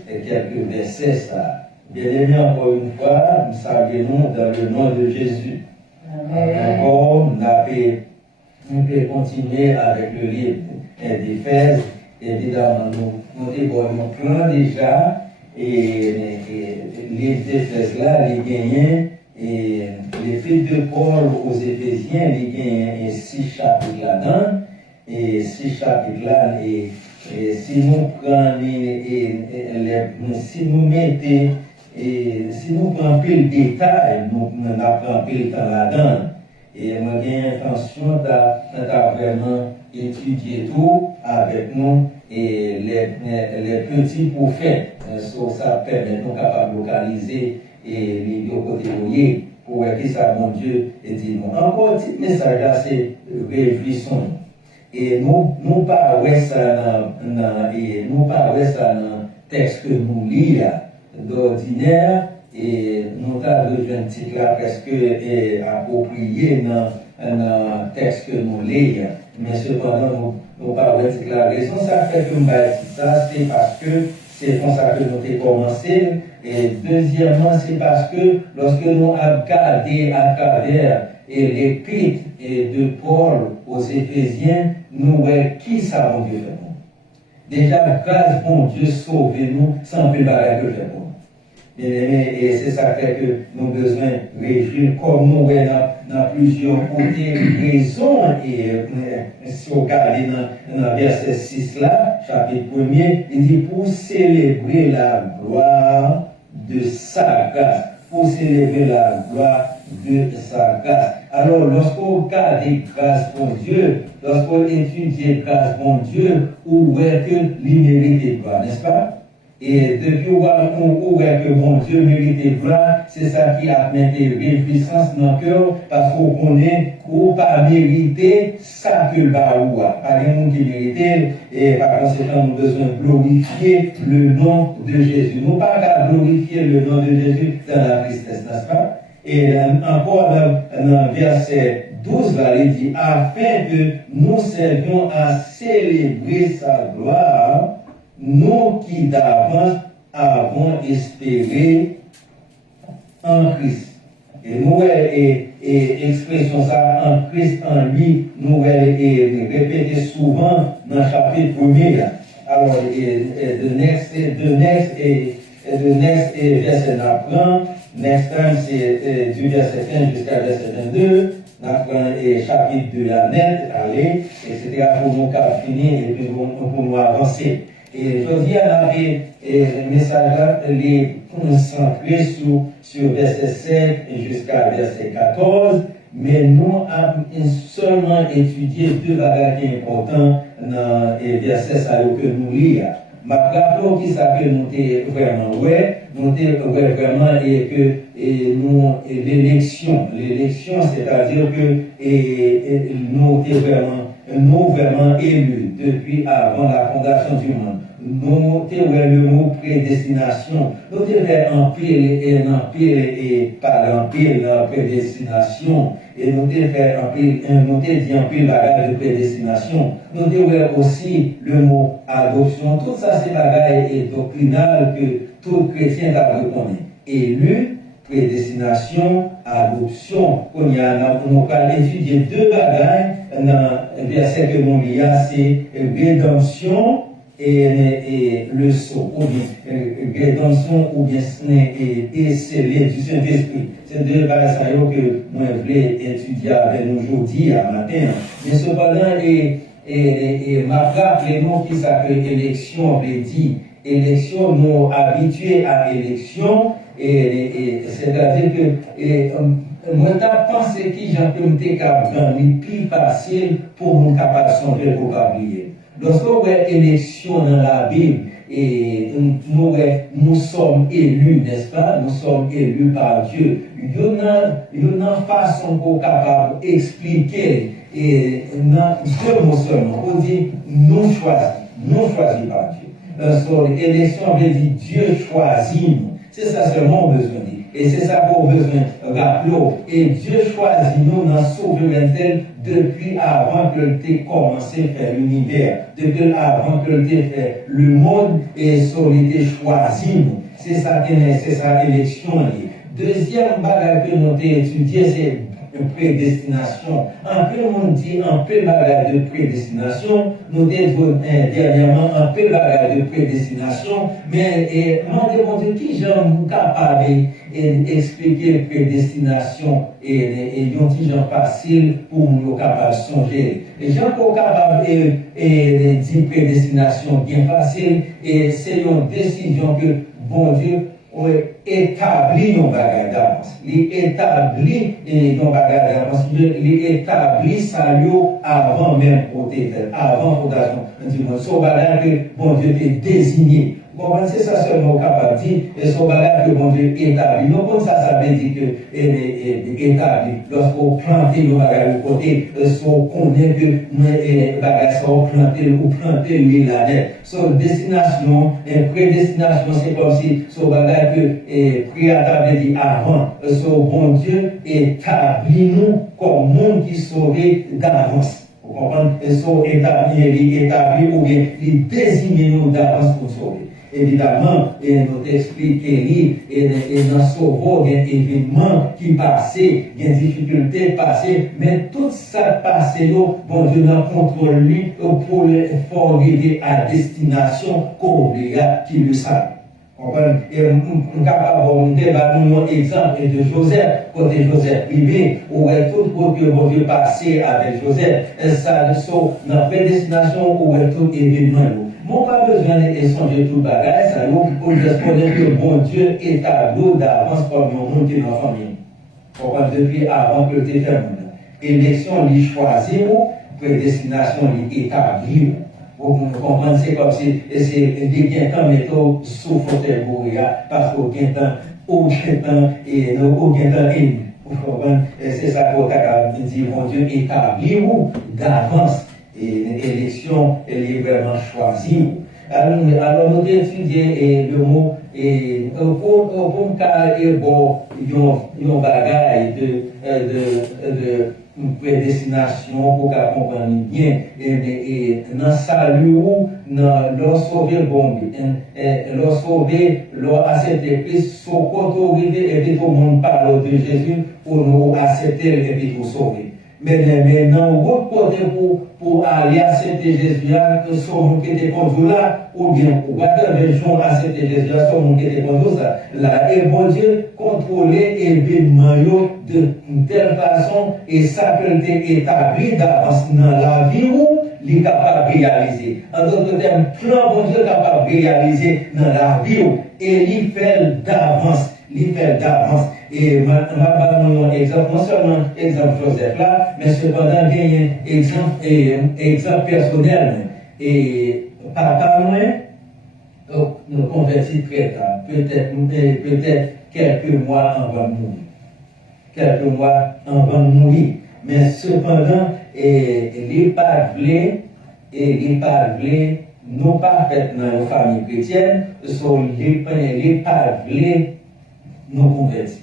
quelques versets ça. Bien-aimés, encore une fois, nous saluons dans le nom de Jésus. Encore, nous pouvons continuer avec le livre d'Éphèse. Évidemment, nous avons plan déjà et les Éphèses là, les gagnants et les fils de Paul aux Éphésiens, les gagnants et 6 chapitres là-dedans et 6 chapitres là et Et si nous prenons, si nous mettons, si nous prenons plus de détails, nous apprenons plus de temps là-dedans. Et moi, j'ai l'intention de vraiment étudier tout avec nous et les petits prophètes. Ça permet de nous capables de localiser et les deux côtés liés pour voir qui ça, mon Dieu, et dit nous. Encore un petit message là, c'est réjouissons. Et nous parlons ça dans le texte que nous lisons d'ordinaire, et nous avons besoin de titre là presque approprié dans le texte que nous lisons. Mais cependant, nous parlons de titre là. La raison, ça fait que nous ça, c'est parce que c'est comme ça que nous avons commencé. Et deuxièmement, c'est parce que lorsque nous avons regardé à travers l'épître de Paul aux Éphésiens, nous voyons qui ça, mon Dieu, fait pour nous. Déjà, grâce, mon Dieu, sauvez-nous sans plus barrer que fait pour nous. Et c'est ça fait que nous avons besoin de réjouir, comme nous voyons dans plusieurs côtés, raisons. Et si on regarde dans le verset 6 là, chapitre 1er, il dit pour célébrer la gloire de sa grâce. Pour célébrer la gloire de sa grâce. Alors, lorsqu'on regarde grâce pour Dieu, lorsqu'on étudie grâce pour Dieu, où est que l'immérité gloire, n'est-ce pas? Et depuis où est que mon Dieu mérite gloire, c'est ça qui a mis réjouissance dans le cœur, parce qu'on connaît ou pas mériter ça que le baoua. Pas les gens qui méritent, et par conséquent, nous avons besoin de glorifier le nom de Jésus. Nous pas qu'à glorifier le nom de Jésus dans la tristesse, n'est-ce pas? Et encore dans le verset 12, là, il dit, afin que nous servions à célébrer sa gloire, nous qui d'avance avons espéré en Christ. Et nous, et expression ça en Christ, en lui, nous répéter souvent dans le chapitre 1er. Alors, the next verset n'apprend, next time c'est du verset 15 jusqu'à verset 22, n'apprend chapitre 2 la net, allez, etc. pour nous finir et puis pour nous avancer. Et je dis à le message là, les concentrer sur verset 7 jusqu'à verset 14, mais nous avons seulement étudié deux bagages importants dans les versets que nous lisons. Ma rappelons qui ça que nous t'es vraiment nous t'es vraiment et que nous l'élection, c'est-à-dire que nous t'es vraiment élus depuis avant la fondation du monde. Nous t'es le mot prédestination. Nous t'es fait empile et par l'empile la prédestination. Et nous t'es fait nous t'es dit empile bagage de prédestination. Nous t'es aussi le mot adoption. Tout ça c'est bagage et doctrinal que tout chrétien doit reconnaître. Élu, prédestination, adoption. On y a, on va étudier deux bagages dans le verset que nous lisons, c'est rédemption et le sceau, ou bien rédemption, ou bien et scellé du Saint-Esprit. C'est deux bagages que moi je voulais étudier avec nous aujourd'hui, à matin. Mais cependant, et ma rappelez nous qui s'appelle élection, veut dire élection, nous habitués à élection, et c'est-à-dire que moi j'ai pensé que j'en peux me décaprer, mais plus facile pour mon capacité de vocabulaire. Lorsqu'on voit élection dans la Bible, et nous sommes élus, n'est-ce pas? Nous sommes élus par Dieu. Il y a une façon pour capable d'expliquer, et dans deux mots seulement, on dit nous choisis par Dieu. Élection veut dire Dieu choisit nous. C'est ça seulement besoin de dire. Et c'est ça qu'on besoin de rappeler. Et Dieu choisit nous dans son souveraineté depuis avant que l'ait commencé à faire l'univers. Depuis avant que l'ait fait le monde et son était choisi nous. C'est ça qui est nécessaire, élection. Deuxième bagage que nous avons étudié, c'est une prédestination. En peu, on dit un peu bagage de prédestination. Nous devons dernièrement un peu bagage de prédestination. Mais, mon Dieu, qui j'aime capable d'expliquer prédestination et un petit genre facile pour nous capable de songer. Les gens qui sont capables de dire prédestination bien facile, et c'est une décision que bon Dieu établit nos bagages d'avance. Il établit nos bagages d'avance. Il établit ça avant même pour te faire, avant fondation. On dit, ce bagage que bon Dieu t'a désigné. Bon, c'est ça seulement capable de dire, et ce bagage que bon Dieu établit. Donc, comme ça veut dire que établi. Lorsqu'on plante nos bagages au côté, on connaît que bagages sont plantés ou plantés lui la net. Son destination, prédestination, c'est comme si ce bagage que préalable dit avant, ce bon Dieu établit nous comme monde qui sauvé d'avance. Vous comprenez? Sont établis ou bien ils désignent nous d'avance pour sauver. Évidemment, nous expliquer et dans ce sauveur, il y a des événements qui passaient, il y a des difficultés passées, mais tout ça passé, bon Dieu n'a contrôle lui pour arriver à destination qu'on qui le savent. Et nous sommes capables de débattre un exemple de Joseph, côté Joseph privé, où est tout que bon Dieu passé avec Joseph, et ça, dans la prédestination, où est tout événement. Mon pas besoin de changer tout le bagage, ça pour responder que bon Dieu établit d'avance comme un monde qui est dans la famille. Pourquoi depuis avant que tu aies fait élection, il choisit, prédestination, il établit. Vous comprenez, c'est comme si c'est des temps métaux sous fauteuil parce qu'au gain temps, et au gain temps, vous comprenez, c'est ça qu'on a dit, mon Dieu établit d'avance. Et l'élection, elle est vraiment choisie. Alors nous étudions le mot, et pour un bagage de prédestination pour qu'on comprenne bien, et dans salut, dans sauver le bon Dieu, leur sauver, leur accepter Christ, son côté arrivé, et puis tout le monde parle de Jésus pour nous accepter et puis nous sauver. Mais dans votre côté pour aller accepter Jésus, ce monde qui était contre là, ou bien pour garder les gens accepter Jésus, ce monde qui était contre ça, là, et bon Dieu, contrôler l'événement de telle façon, et ça peut être établi d'avance dans la vie où il est capable de réaliser. En d'autres termes, plan bon Dieu est capable de réaliser dans la vie où, et il fait d'avance. Et ma donne un exemple, non seulement exemple Joseph là, mais cependant il y a un exemple personnel. Et papa moi, nous convertis très tard, peut-être quelques mois avant de mourir. Mais cependant, les parlés, nous pas fait dans une famille chrétienne, sont les parlés nous convertis.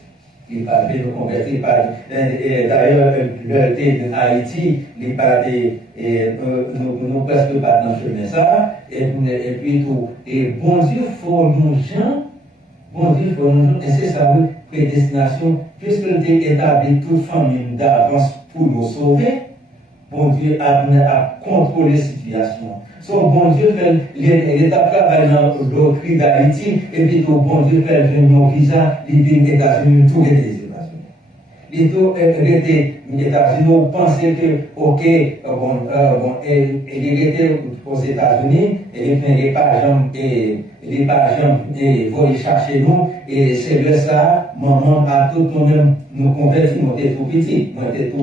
Il parlait de convertir. D'ailleurs, le thé d'Haïti, il parlait, nous presque pas dans le chemin ça, et puis tout. Et bon Dieu, faut nous gens, et c'est ça, oui, prédestination, puisqu'il a établi toute famille d'avance pour nous sauver, bon Dieu a contrôlé la situation. Son bon Dieu fait l'État travaille dans le doctrine d'Haïti, et puis tout bon Dieu fait un visa, il vient aux États-Unis, tous les États-Unis. Les tout étaient aux États-Unis, pensaient que, ok, il était aux États-Unis, et les pages vont chercher nous, et c'est le ça, maman a tout nous converti, nous étions tout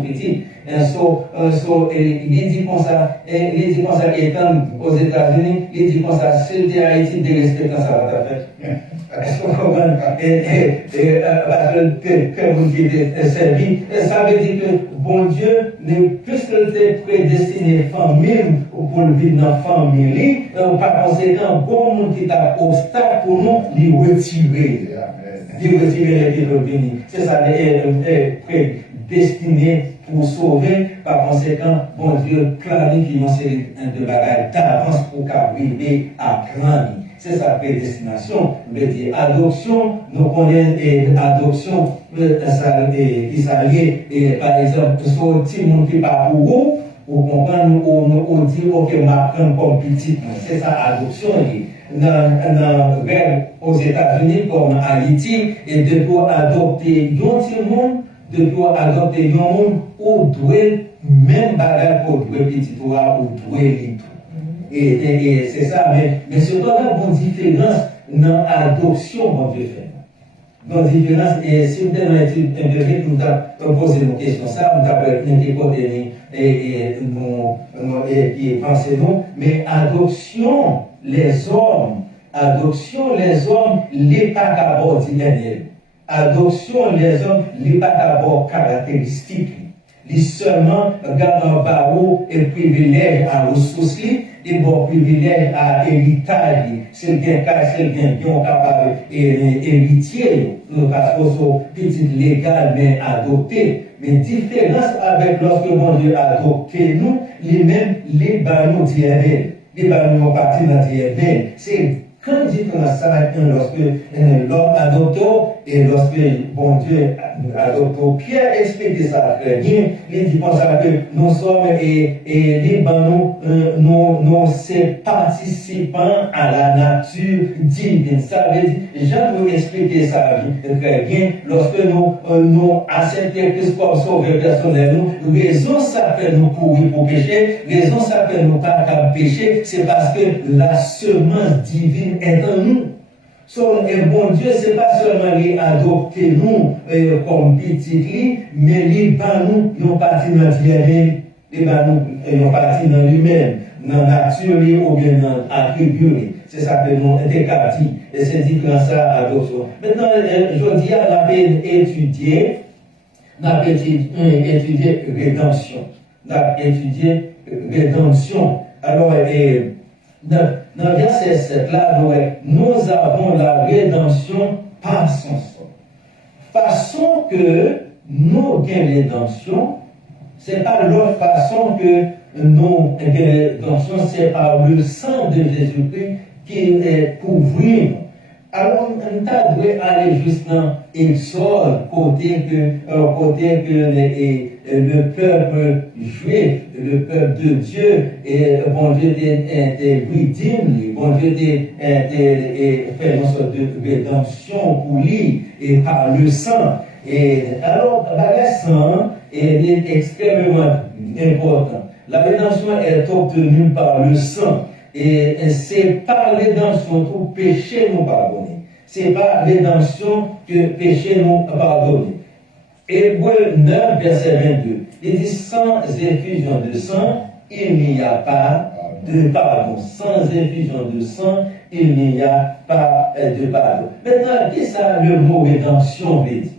petits. Il dit comme ça, étant aux États-Unis, il dit comme ça, c'est Haïti de respecter ça va faire. Est-ce qu'on comprend? Parce que vous dites servi, ça veut dire que bon Dieu, puisqu'il était prédestiné famille pour le vivre dans la famille, par conséquent, bon monde qui est obstacle pour nous, lui retirer. Lui retirer les vies bénis. C'est ça, prédestiné pour sauver, par conséquent, bon Dieu planifie une série de bagages d'avance pour qu'arriver à grandir. c'est sa prédestination. Je veux dire, adoption, nous connaissons adoption, qui s'allie, par exemple, sur le petit monde qui part pour vous, pour comprendre, on dit, ok, on va prendre comme petit, c'est ça, adoption. Dans aux États-Unis, comme en Haïti, et de pouvoir adopter un petit monde, de pouvoir adopter un monde, ou doit même bagarre pour douer petit ou douer tout. Et c'est ça, mais c'est pas là une différence dans l'adoption, mon Dieu fait. Dans la différence, et si vous avez une étude empirique, nous avons posé nos questions, ça, nous avons écouté et pensé nous, mais adoption, les hommes, les pas d'abord d'identité. Adoption, les hommes, les pas d'abord caractéristiques. Les seulement garde un barreau et privilège à ressources, et bon privilège à héritage. C'est bien cas, c'est bien capable héritier, parce que c'est petit légal mais adopté. Mais différence avec lorsque mon Dieu a adopté nous, les mêmes, les barreaux d'IRL, les barreaux partis dans l'IRL. C'est quand différence ça lorsque l'homme adopte et lorsque bon Dieu adopte, Pierre explique ça très bien. Il dit comme ça que nous sommes et les barreaux, nous sommes participants à la nature divine. Ça veut dire, Jean nous expliquer ça très bien. Lorsque nous acceptons Christ comme sauveur personnel, nous, raison ça fait nous courir pour pécher, raison ça fait nous pas pécher, c'est parce que la semence divine est en nous. Et bon Dieu, c'est pas seulement les adopter nous comme petit, mais les nous, ils ont parti dans l'humain, ils ont parti dans l'humain, dans la nature ou bien dans l'attribut. C'est ça que nous décartis. Et c'est différent ça adoption. Maintenant, je dis à la peine étudier, rédemption. Étudier rédemption. Alors, dans le verset 7 là, nous avons la rédemption par son sang. Façon que nous gagnons rédemption, c'est pas l'autre façon que nous rédemption, c'est par le sang de Jésus-Christ qui est couvert. Alors, on doit aller juste dans Exode, côté que le peuple juif, le peuple de Dieu, et bon Dieu était rédime, bon Dieu était fait une sorte de rédemption pour lui, et par le sang. Et alors, le sang est extrêmement important. La rédemption est obtenue par le sang. Et c'est par rédemption que péché nous pardonne. C'est par rédemption que péché nous pardonne. Hébreux 9, verset 22. Il dit, sans effusion de sang, il n'y a pas de pardon. Sans effusion de sang, il n'y a pas de pardon. Maintenant, qu'est-ce que le mot rédemption veut dire?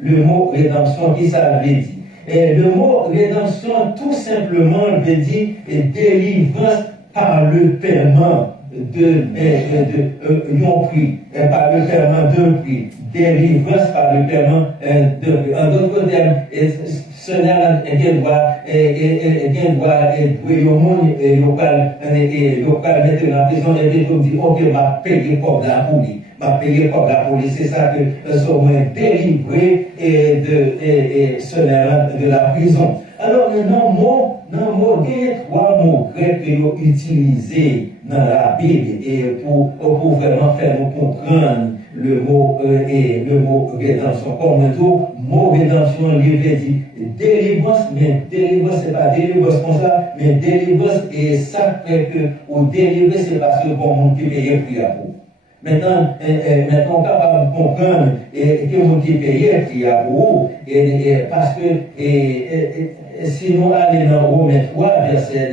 Le mot rédemption, qu'est-ce que ça veut dire? Et le mot rédemption, tout simplement, veut dire délivrance par le paiement d'un prix, par le paiement d'un prix, délivrance par le paiement d'un prix. En d'autres termes, cela doit au monde local mettre en prison et puis dit ok, m'a payé comme la police. M'a payé comme la police. C'est ça que sommes délivrés de cela de la prison. Alors, il y a trois mots grecs qui ont utilisés dans la Bible et pour vraiment faire nous comprendre le mot rédemption. Comme tout, mot rédemption, il veut dire délivrance, mais délivrance, c'est pas délivrance comme ça, mais délivrance, et ça fait que, ou délivrer, c'est parce que bon monde qui paye prix à vous. Maintenant, on est capable de comprendre que vous qui payez prix à vous, parce que, si nous allons dans Romains 3, verset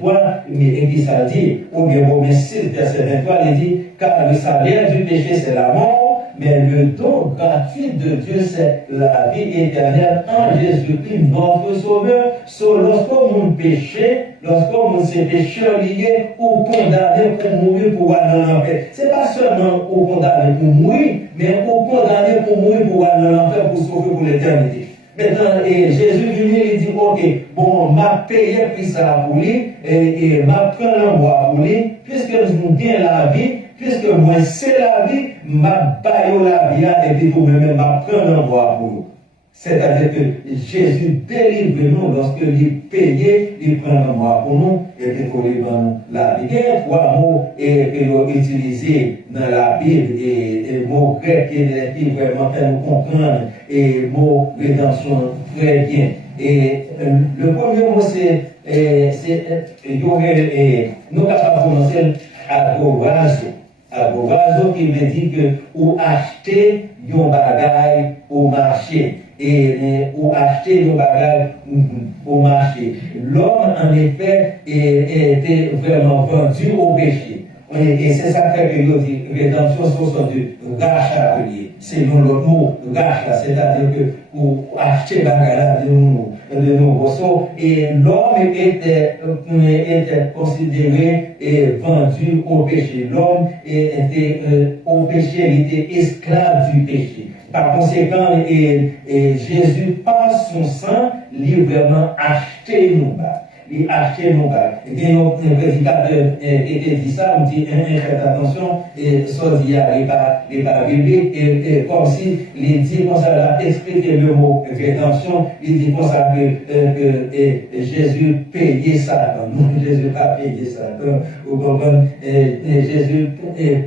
23, et qui ça dit, ou bien Romains 6, verset 23, il dit, car le salaire du péché, c'est la mort, mais le don gratuit de Dieu, c'est la vie éternelle en Jésus-Christ, notre Sauveur. Lorsqu'on péché, lorsqu'on s'est pécheur lié ou condamné pour mourir pour aller en enfer, c'est pas seulement au condamné pour mourir, mais au condamné pour mourir pour aller en enfer pour sauver pour l'éternité. Maintenant, Jésus venu, il dit, ok, bon, m'a payé puis ça pour lui, et m'a pris un mois pour lui, puisque nous gagnons la vie, puisque moi c'est la vie, m'a baillé la vie, et puis pour moi-même, m'a pris un mois pour nous. C'est-à-dire que Jésus délivre nous lorsque il paye, il prend un mois pour nous, et puis pour lui donner la vie. Il y a trois mots que nous utilisés dans la Bible, et mots grecs qui vraiment fait nous comprendre, et mots rédemption très bien. Et le premier mot, nous capables de prononcer agorazo. Agorazo qui veut dire que ou acheter un bagage au marché. Ou acheter un bagage au marché. L'homme, en effet, était vraiment vendu au péché. Et c'est ça que je dis, rédemption, c'est du rachat. C'est l'autre mot, rachat, c'est-à-dire que pour acheter bagage de nouveau. Et l'homme était considéré et vendu au péché. L'homme était au péché, il était esclave du péché. Par conséquent, Jésus, par son sang, il vraiment acheté nous bas. Il a acheté nos bas. Et bien, nos prédicateurs étaient dit ça, on dit, faites attention, et ça dit, il pas biblique, et comme si, il dit comme ça, là, expliquer le mot rédemption, il dit comme ça que Jésus payait ça. Non, Jésus pas payé ça. Vous comprenez? Jésus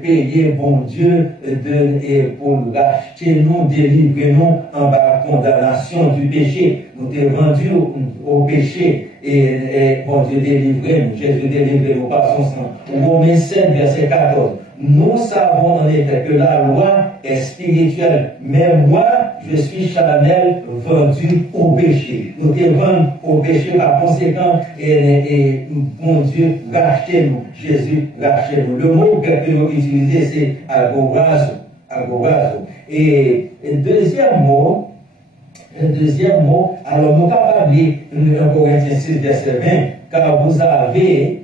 payé, bon Dieu, pour racheter nous, délivrer nous en bas condamnation du péché. Nous t'es vendus au péché. Et bon Dieu délivré nous, Jésus délivré nous par son sang. Romains 7, verset 14. Nous savons en effet que la loi est spirituelle, mais moi, je suis charnel, vendu au péché. Nous te vendons au péché, par conséquent, et bon Dieu, rachetez-nous. Jésus, rachetez-nous. Le mot que nous utilisons, c'est agorazo. Agorazo. Et deuxième mot, alors nous capables de lire 1 Corinthiens 6, verset 20, car vous avez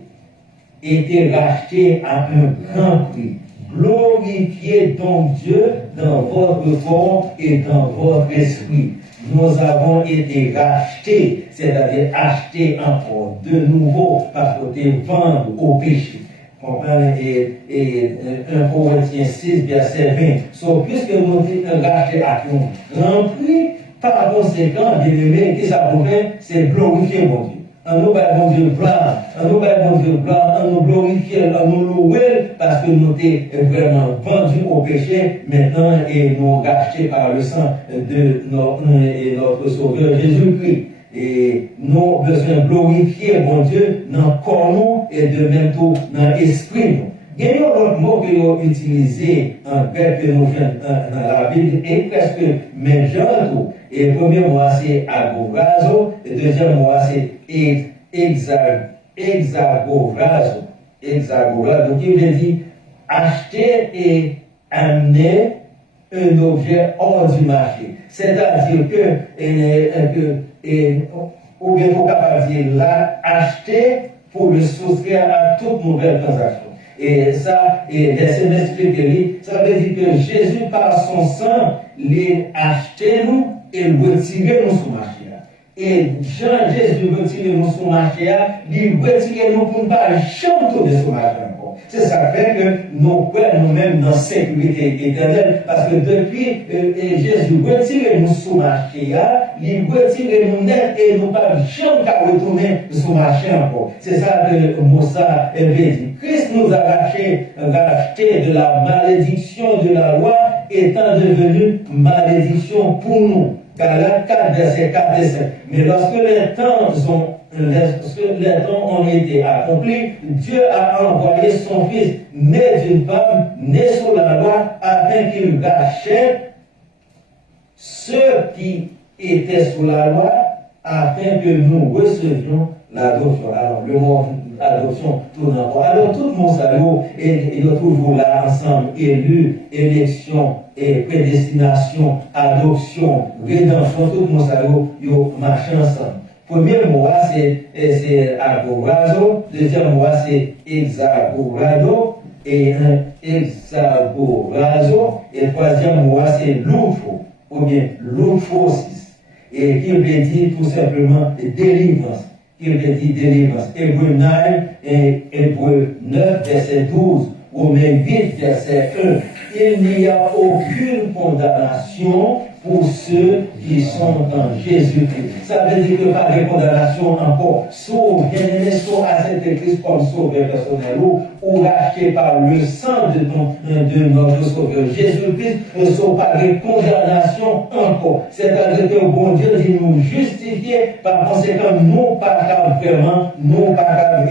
été rachetés à un grand prix. Glorifiez donc Dieu dans votre corps et dans votre esprit. Nous avons été rachetés, c'est-à-dire achetés encore de nouveau parce que tu vendu au péché. Comprenez? Et 1 Corinthiens 6, verset 20. Puisque nous sommes rachetés à un grand prix, par conséquent, bien aimé, qu'est-ce que ça vous fait? C'est glorifier mon Dieu. En nous, bon Dieu, en nous glorifier, en nous louer, parce que nous sommes vraiment vendus au péché, maintenant, et nous rachetés par le sang de notre Sauveur Jésus-Christ. Et nous besoin glorifier mon Dieu dans le corps nous, et de même tout dans l'esprit nous. Il y a un autre mot que nous utilisons en grec que nous faisons dans la Bible, et presque même genre tout. Et le premier mot, c'est agorazo, le deuxième mot, c'est hexagorazo. Hexagorazo, qui veut dire acheter et amener un objet hors du marché. C'est-à-dire ou bien vous capable de dire là, acheter pour le souscrire à toute nouvelle transaction. Et ça, verset m'explique, ça veut dire que Jésus, par son sang, l'a acheté nous et retiré nous sur le marché. Et Jésus retire nous sur le marché, il retire nous pour ne pas chanter sur le marché encore. C'est ça fait que nous croyons nous-mêmes dans la sécurité éternelle, parce que depuis Jésus retire nous sur le marché, il retire nous net et nous pas jamais retourner sur le marché encore. C'est ça que Moussa veut dire. Christ nous a racheté de la malédiction de la loi, étant devenu malédiction pour nous. Galates 4, verset 4 et 5. Mais lorsque les temps ont été accomplis, Dieu a envoyé son Fils, né d'une femme, né sous la loi, afin qu'il rachète ceux qui étaient sous la loi, afin que nous recevions l'adoption. Alors, le mot adoption tourne en rond. Alors, tout le monde il est toujours là ensemble, élu, élection, et prédestination, adoption, rédemption, tout le monde il marche ensemble. Premier mot, c'est agorazo, deuxième mot, c'est hexagorado, et hexagorazo, et troisième mot, c'est loufo, ou bien loufosis. et qui veut dire tout simplement délivrance. Qui veut dire délivrance. Hébreu 9, Hébreu 9, verset 12, Romains 8, verset 1. Il n'y a aucune condamnation pour ceux qui sont en Jésus-Christ. Ça veut dire que pas de condamnation encore. Sauf, bien aimé, sauf à cet Christ comme sauveur personnel ou racheté par le sang de notre sauveur Jésus-Christ, sauf pas de condamnation encore. C'est-à-dire que bon Dieu dit nous justifier, par conséquent, nous pas vraiment, nous pas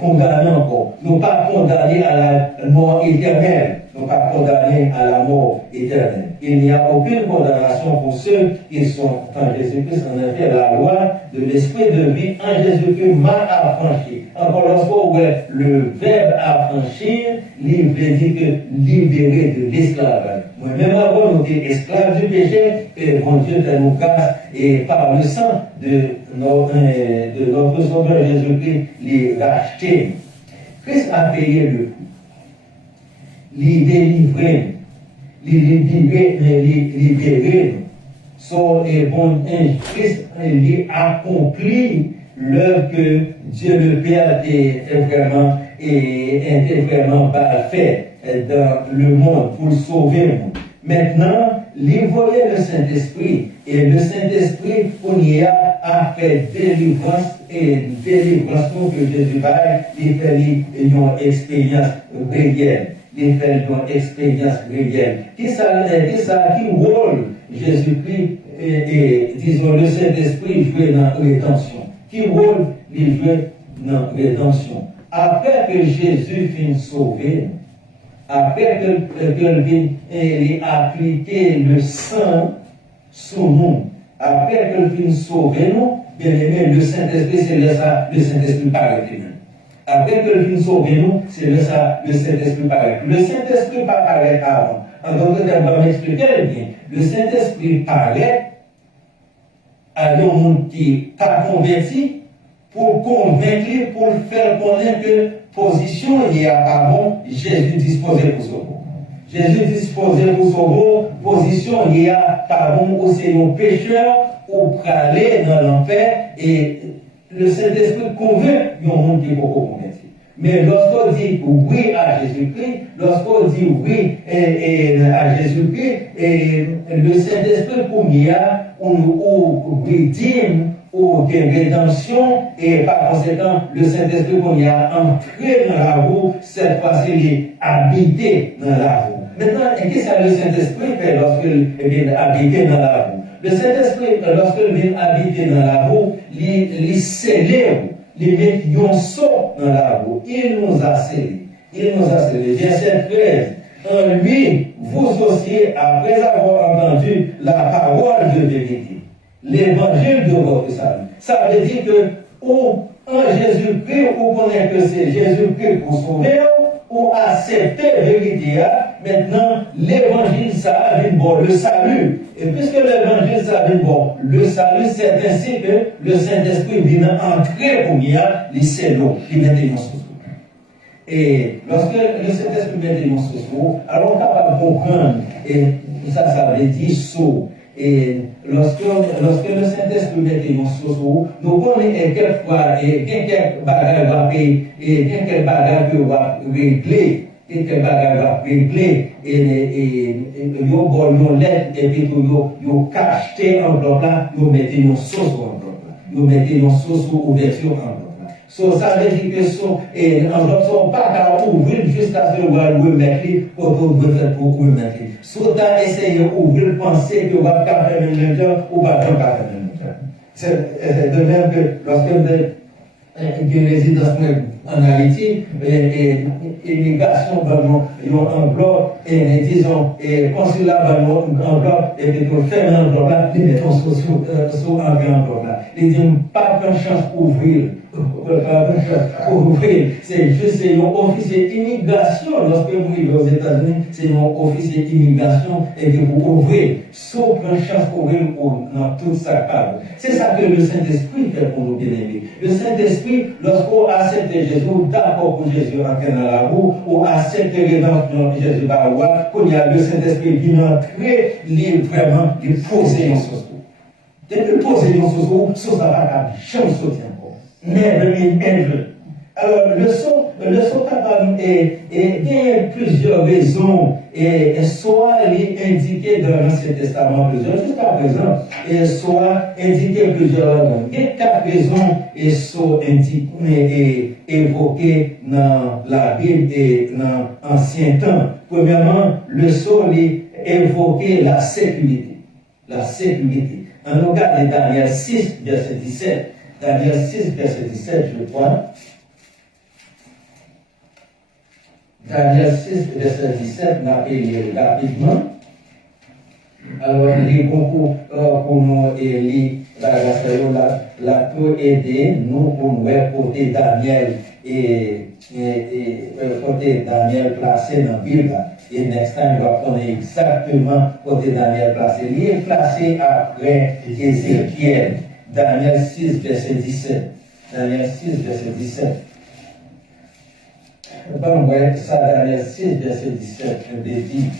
condamner encore. Nous pas condamner à la mort éternelle. Nous pas condamnés à la mort éternelle. Il n'y a aucune condamnation pour ceux qui sont en Jésus-Christ. En effet, la loi de l'esprit de vie en Jésus-Christ m'a affranchi. Encore lorsqu'on voit le verbe affranchir, il veut dire que libérer de l'esclavage. Moi-même avant, nous étions esclaves du péché, et bon Dieu nous grâce, et par le sang de notre Sauveur Jésus-Christ, les racheter. Christ a payé le coût. Les délivrer, les libérer. So, et bon, Christ a accompli l'œuvre que Dieu le Père était vraiment fait dans le monde pour sauver le monde. Maintenant, il voyait le Saint-Esprit, et le Saint-Esprit, on y a fait délivrance que Jésus va, il fait une expérience réelle. Il fait une expérience réelle. Qui rôle Jésus-Christ et disons le Saint-Esprit jouait dans la rédemption? Qui rôle il jouait dans la rédemption? Après que Jésus finit sauvé, après qu'il vienne appliquer le sang sur nous, après qu'il finit sauvé nous, bien aimé, le Saint-Esprit, c'est là le Saint-Esprit paraît. Après que le film sauve nous, c'est le Saint-Esprit paraît. Le Saint-Esprit paraît avant. En d'autres termes, on va m'expliquer bien. Le Saint-Esprit paraît à un monde qui n'est pas converti pour convaincre, pour faire connaître que position il y a avant Jésus disposé pour sauver. Jésus disposé pour sauver, position il y a pardon au Seigneur pécheur ou pour aller dans l'enfer et le Saint-Esprit convainc un monde qui est beaucoup converti. Mais lorsqu'on dit oui à Jésus-Christ, lorsqu'on dit oui à Jésus-Christ, le Saint-Esprit pour y a ou rédime ou des rédemptions et par conséquent le Saint-Esprit pour y a entré dans la roue, cette fois-ci il est habité dans la roue. Maintenant, qu'est-ce que le Saint-Esprit fait lorsqu'il vient habiter dans la roue? Le Saint-Esprit, lorsqu'il vient habiter dans la roue, il célèbre, il met un saut dans la roue. Il nous a scellés. Il nous a scellés. Verset 13. En lui, vous aussi, après avoir entendu la parole de vérité, l'évangile de votre salut. Ça veut dire que, en Jésus-Christ, vous connaissez que c'est Jésus-Christ pour sauver, ou accepter la vérité. Maintenant, l'évangile, ça vient bon, le salut. Et puisque l'évangile, ça vient bon, le salut, c'est ainsi que le Saint-Esprit vient entrer pour les cellos, les maintenance sociaux. Et lorsque le Saint-Esprit maintenance sociaux, alors on est capable de comprendre, et ça veut dire saut. Et lorsque le Saint-Esprit maintenance sociaux, nous connaissons quelquefois, et quelques bagages va payer, et quelques bagages va régler. Quelques bagages va régler et yo bon yo lettre et puis yo cacheté en bloc là yo mettez une sauce en bloc là yo mettez une sauce ouverture en bloc là so ça veut dire que so et en bloc sont pas qu'à ouvrir jusqu'à ce que vous remettre pour remettre so t'as essayé ouvrir penser que va faire un minute ou pas faire un minute c'est de même que lorsque une résidence en Haïti, et immigration, en bloc, et disons, et consulat, en bloc, et puis pour faire un bloc là, les mettons sous un bloc là. Ils disent, pas de chance pour ouvrir. C'est juste un officier d'immigration. Lorsque vous vivez aux États-Unis, c'est un officier d'immigration et que vous ouvrez, sauf une chance pour ouvrir dans toute sa part. C'est ça que le Saint-Esprit fait pour nous bien-aimés. Le Saint-Esprit, lorsqu'on accepte Jésus, d'accord pour Jésus entrer dans la roue, ou accepte rédemption Jésus par la voie, qu'on y a le Saint-Esprit qui vient entrer, vraiment, il poser une chose. Depuis poser une chose, ça va pas jamais sauter encore. Never. Alors, le son capable il y a plusieurs raisons, et soit il est indiqué dans l'Ancien Testament plusieurs, jusqu'à présent, et soit indiqué plusieurs raisons. Il y a 4 raisons, et sont évoquées dans la Bible et dans l'Ancien Temps. Premièrement, le son est évoqué la sécurité. La sécurité. On regarde Daniel 6, verset 17. Daniel 6, verset 17, je crois. Daniel 6, verset 17, on a payé rapidement. Alors, les concours pour nous et la peut aider nous pour nous côté Daniel et côté Daniel placé dans la Bible. Et next time, on va prendre exactement côté Daniel placé. Il est placé après Ézéchiel. Daniel 6, verset 17. Daniel 6, verset 17. Bon, ouais, ça, Daniel 6, verset 17, je l'ai dit.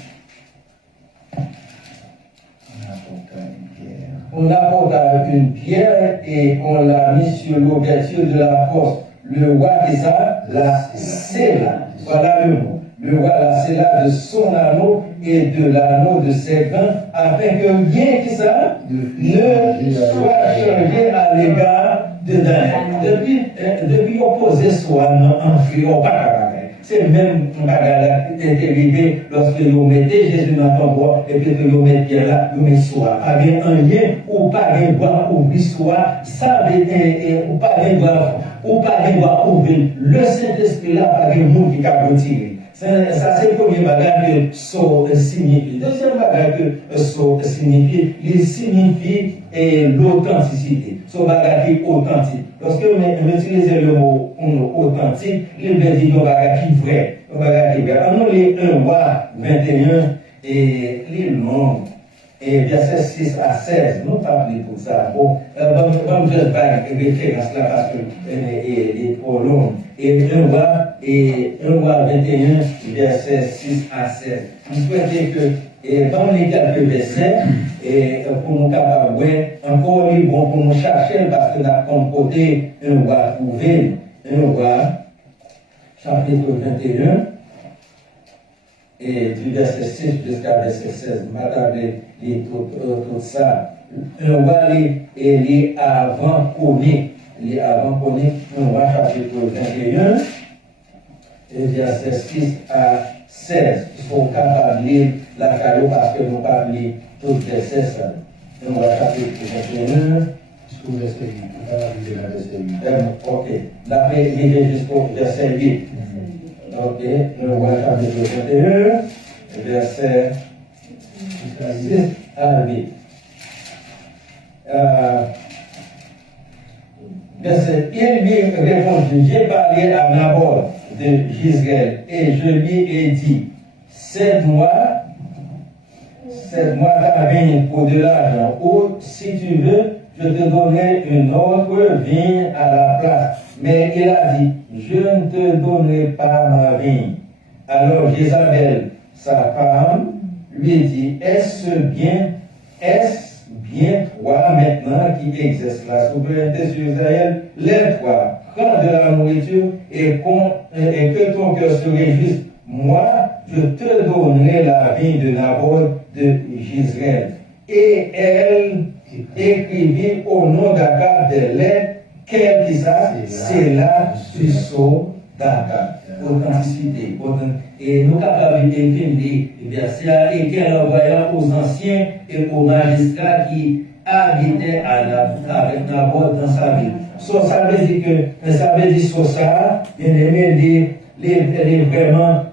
On apporte une pierre et on l'a mis sur l'ouverture de la porte. Le roi dit ça, la scella. Voilà le mot. Le roi la scella de son anneau et de l'anneau de ses gants, afin que rien qui ça ne soit changé à l'égard de Daniel. Depuis opposé soit en friot, c'est même un qui est arrivé lorsque vous mettez Jésus dans ton bois et puis que vous mettez Pierre là, vous mettez soi. Pas bien un lien ou pas bien voir ouvrir soi, ça ou pas bien voir ou pas bien voir ouvrir. Le Saint-Esprit là, pas bien monde qui a retiré. Ça, c'est le premier bagage que ça signifie. Deuxième bagage que ça signifie, il signifie l'authenticité. Ce bagage qui est authentique. Lorsque on utilise le mot authentique, il veut dire un bagage qui est vrai. Un bagage qui est vrai. On lit 1 Roi 21 et les noms. Et verset 6 à 16, nous parlons pour ça. Bon, je vais faire une référence là parce que est trop long. Et 1 Roi 21, verset 6 à 16. Vous souhaitez que, dans les quelques versets, et pour nous capables, encore libre pour nous chercher parce que nous avons côté 1 Roi trouvé, 1 Roi, chapitre 21. Et du verset 6 jusqu'à verset 16, madame, tout ça. Un roi, il est avant connu. Il est avant connu, un roi, chapitre 21, et verset 6 à 16. Ils sont capables de lire la caillou parce que nous ne pouvons pas lire tout le verset. Un roi, chapitre 21. Jusqu'au verset 8. On va arriver à verset 8. Ok. Là, il est jusqu'au verset 8. Ok, le roi chapitre 21, verset 6 à 8. Verset, il lui répondit, j'ai parlé à Naboth de Jezreel et je lui ai dit, cède-moi ta vigne pour de l'argent, ou si tu veux, je te donnerai une autre vigne à la place. Mais il a dit, je ne te donnerai pas ma vigne. Alors Jézabel, sa femme, lui dit, est-ce bien toi maintenant qui exerce la souveraineté sur Israël? Lève-toi, prends de la nourriture et que ton cœur se réjouisse. Moi, je te donnerai la vigne de Naboth de Jezreel. Et elle écrivit au nom d'Akab des lettres. Quel qui ça? C'est là du sceau d'Akab. Authenticité. Et nous capables d'écrire des versets et qu'elle envoyant aux anciens et aux magistrats qui habitaient avec Naboth dans sa ville. Ça veut dire que, ça veut dire ça, bien aimé, les vraiment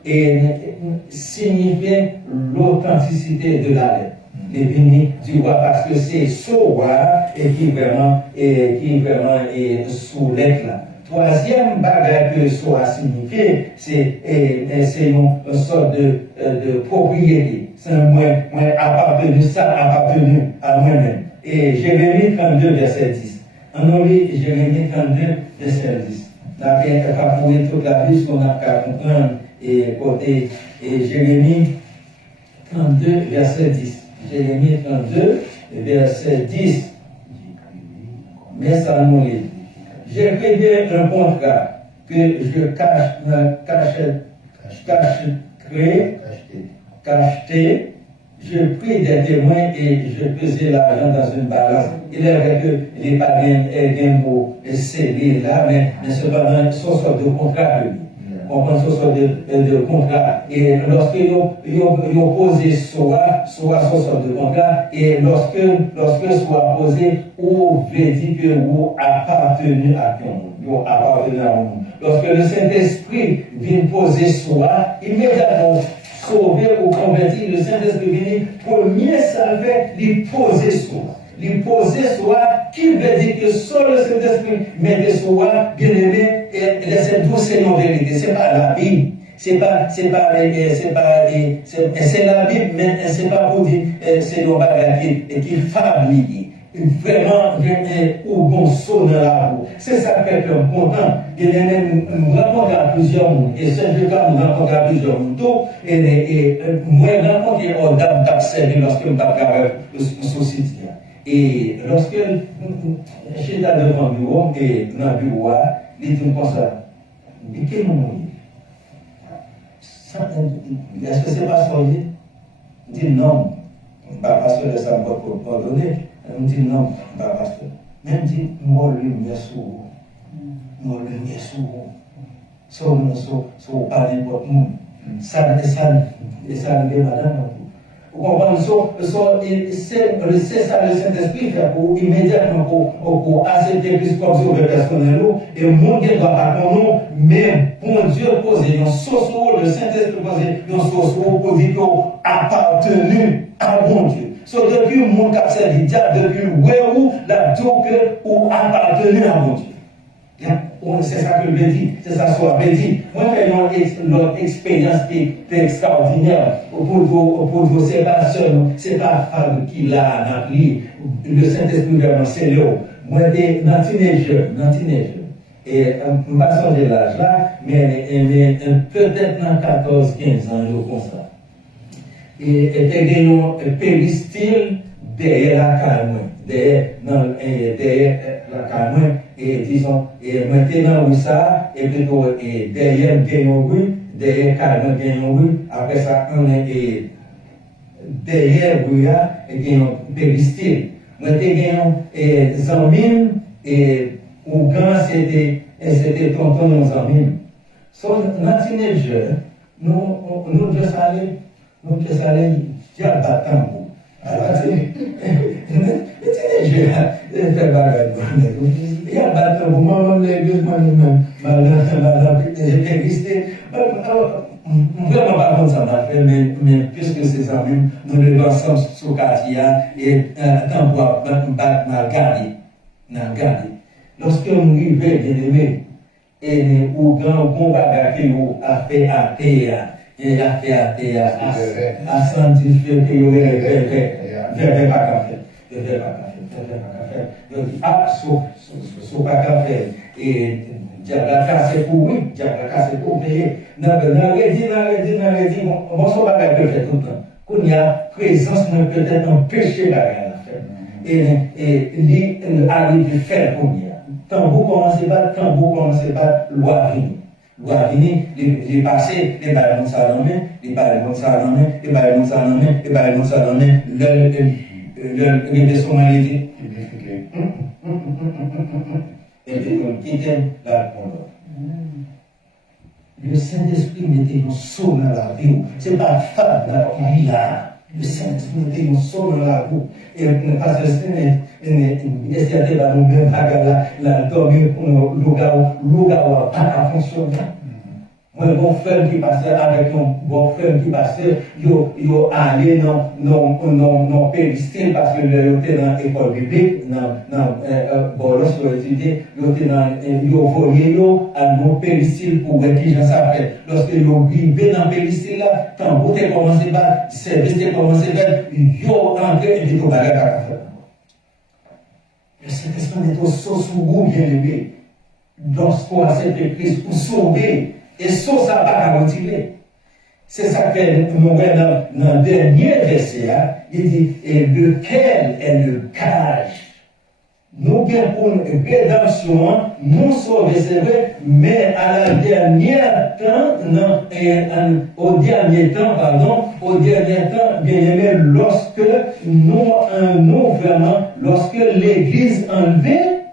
signifier l'authenticité de la lettre. Les vignes du roi, parce que c'est ce roi qui vraiment est sous lettre là. Troisième bagage que ça signifie, c'est une sorte de propriété. C'est appartenu à moi-même. Et Jérémie 32, verset 10. On lit Jérémie 32, verset 10. Là, il n'y a pas pour toute la vie, ce qu'on a qu'à comprendre, et côté Jérémie 32, verset 10. Jérémie 32, verset 10. mais ça nous est. J'ai créé un contrat que je cacheté, je pris des témoins et je pesais l'argent dans une balance. Il est vrai que les parrains aient un mot scellé là, mais cependant, ce sont de contrat de lui. On prend ce sont de contrat. Et lorsque ils ont posé soit de contrat, et lorsque soit posé, ou veut dire que vous appartenu à vous appartenu à vous. Lorsque le Saint-Esprit vient poser soit, immédiatement, sauver ou convertir, le Saint-Esprit vient, premier ça fait, lui poser soi. Lui poser soi, qui veut dire que sur le Saint-Esprit, mais de soi, bien aimé, et laissez tout c'est nos vérités. C'est pas la Bible. C'est la Bible, mais c'est pas pour dire, c'est nos bagages qui fabriquent. Vraiment, au bon saut dans la roue. C'est ça qui fait que nous content. Nous rencontrons plusieurs mondes. Et ce jour-là, nous rencontrons plusieurs mondes. Et moi, j'ai rencontré une dame d'observer lorsque je travaille au société. Et lorsque j'étais devant le bureau, et dans le bureau, il dit comme ça, mais quel moment est-ce que c'est pas ça? Il dit non, pas parce que ça m'a pardonné. Il me dit non, pas pasteur. Mais il me dit, moi, lumière sur vous. Moi, lumière sur vous. So, pas n'importe où. Ça, madame. Vous comprenez? C'est ça le Saint-Esprit fait pour immédiatement pour accepter Christ comme sauveur personnel. Et le monde qui doit pas qu'on nous, mais bon Dieu poser un socio, le Saint-Esprit poser un socio pour dire qu'on appartenu à bon Dieu. So, depuis le monde qui a servi diable, depuis le où la que ou appartenu à mon Dieu. C'est ça que je veux dire, c'est ça que je veux dire. Moi, j'ai une expérience qui est extraordinaire. Pour vous, c'est pas seul, c'est pas femme qui l'a appris. Le Saint-Esprit vraiment, c'est là. Moi, j'étais dans teenager. Et je ne vais pas changer l'âge là, mais peut-être dans 14, 15 ans, je pense ça. Et il y a un péristyle derrière la calme, derrière la calme, et disons, et maintenant, ça, et plutôt, derrière, derrière calme, après ça, on est derrière, il y a un péristyle. Maintenant, Zamine, et au grand, c'était tonton nos amis. So, dans teenager, nous devons aller. Donc, ça allait dire battant. Il y a battant pour moi, les deux, vraiment pas comme ça m'a fait, mais puisque c'est ça même, nous devons ensemble sur quartier et tant pour battre mal gardé. Lorsque nous arrivons, bien aimé, et au grand combat qui a fait à terre. Et a fait à sanctifier que vous avez fait pas qu'à faire. Donc, sauf pas qu'à faire. Et diable a cassé pour oui, diable a cassé pour payer. Dans le dit, on s'en va pas faire tout le temps. Quand il y a présence, peut-être un péché à faire. Et lui, arrive à faire pour lui. Quand vous commencez par loi venir. Les passés, les balles de salomé, le personnalité. Et puis, qui t'aime la condamne. Le Saint-Esprit mettait un saut dans la vie. Ce n'est pas femme qui vit là. Le Saint-Esprit mettait un saut dans la vie. Et le pasteur, est-ce qu'il y a des ballons bien la dormir pour l'eau pas fonctionner? Moi, mon frère qui passait avec mon frère qui passait, il allé dans péristyle parce que il était dans l'école biblique, lorsque étudié, il était il volé à mon péristyle pour voir qui j'en savais. Lorsque il arrivé dans le péristyle là, quand vous avez commencé par service, vous avez commencé par, il entré et dit au bagage à faire. Le Saint-Esprit est au sauce ou goût bien aimé. Lorsqu'on accepte Christ pour sauver, et ça va pas retirer. C'est ça que nous voyons dans le dernier verset, il dit, et lequel est le gage nous avons pour une rédemption, nous sauver, c'est vrai, mais à la dernière temps, au dernier temps, bien aimé, lorsque nous vraiment, lorsque l'Église enlevée,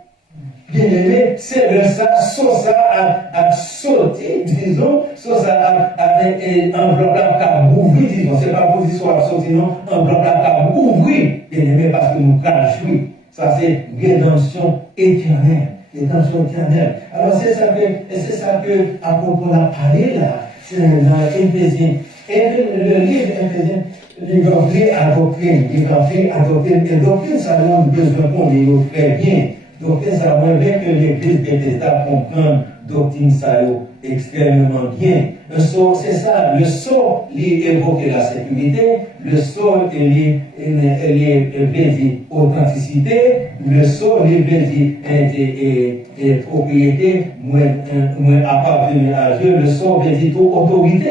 bien aimé, c'est de ça, a sauté, disons, ça a enveloppé à ouvrir, disons, c'est pas position à sauter, non, enveloppé à ouvrir, bien aimé, parce que nous cachons. Ça, c'est rédemption éternelle. Rédemption éternelle. Alors, c'est ça que, à propos de la parler là, c'est dans Éphésiens. Et le livre Éphésiens, il a doctrine. Et doctrine, ça nous a besoin qu'on les très bien. Doctrine, ça veut dire que l'Église d'État comprend doctrine, ça extrêmement bien. C'est ça, le sceau, il évoque la sécurité, le sceau, il dit authenticité, le sceau, il dit propriété, moins appartenir à Dieu, le sceau, il dit autorité.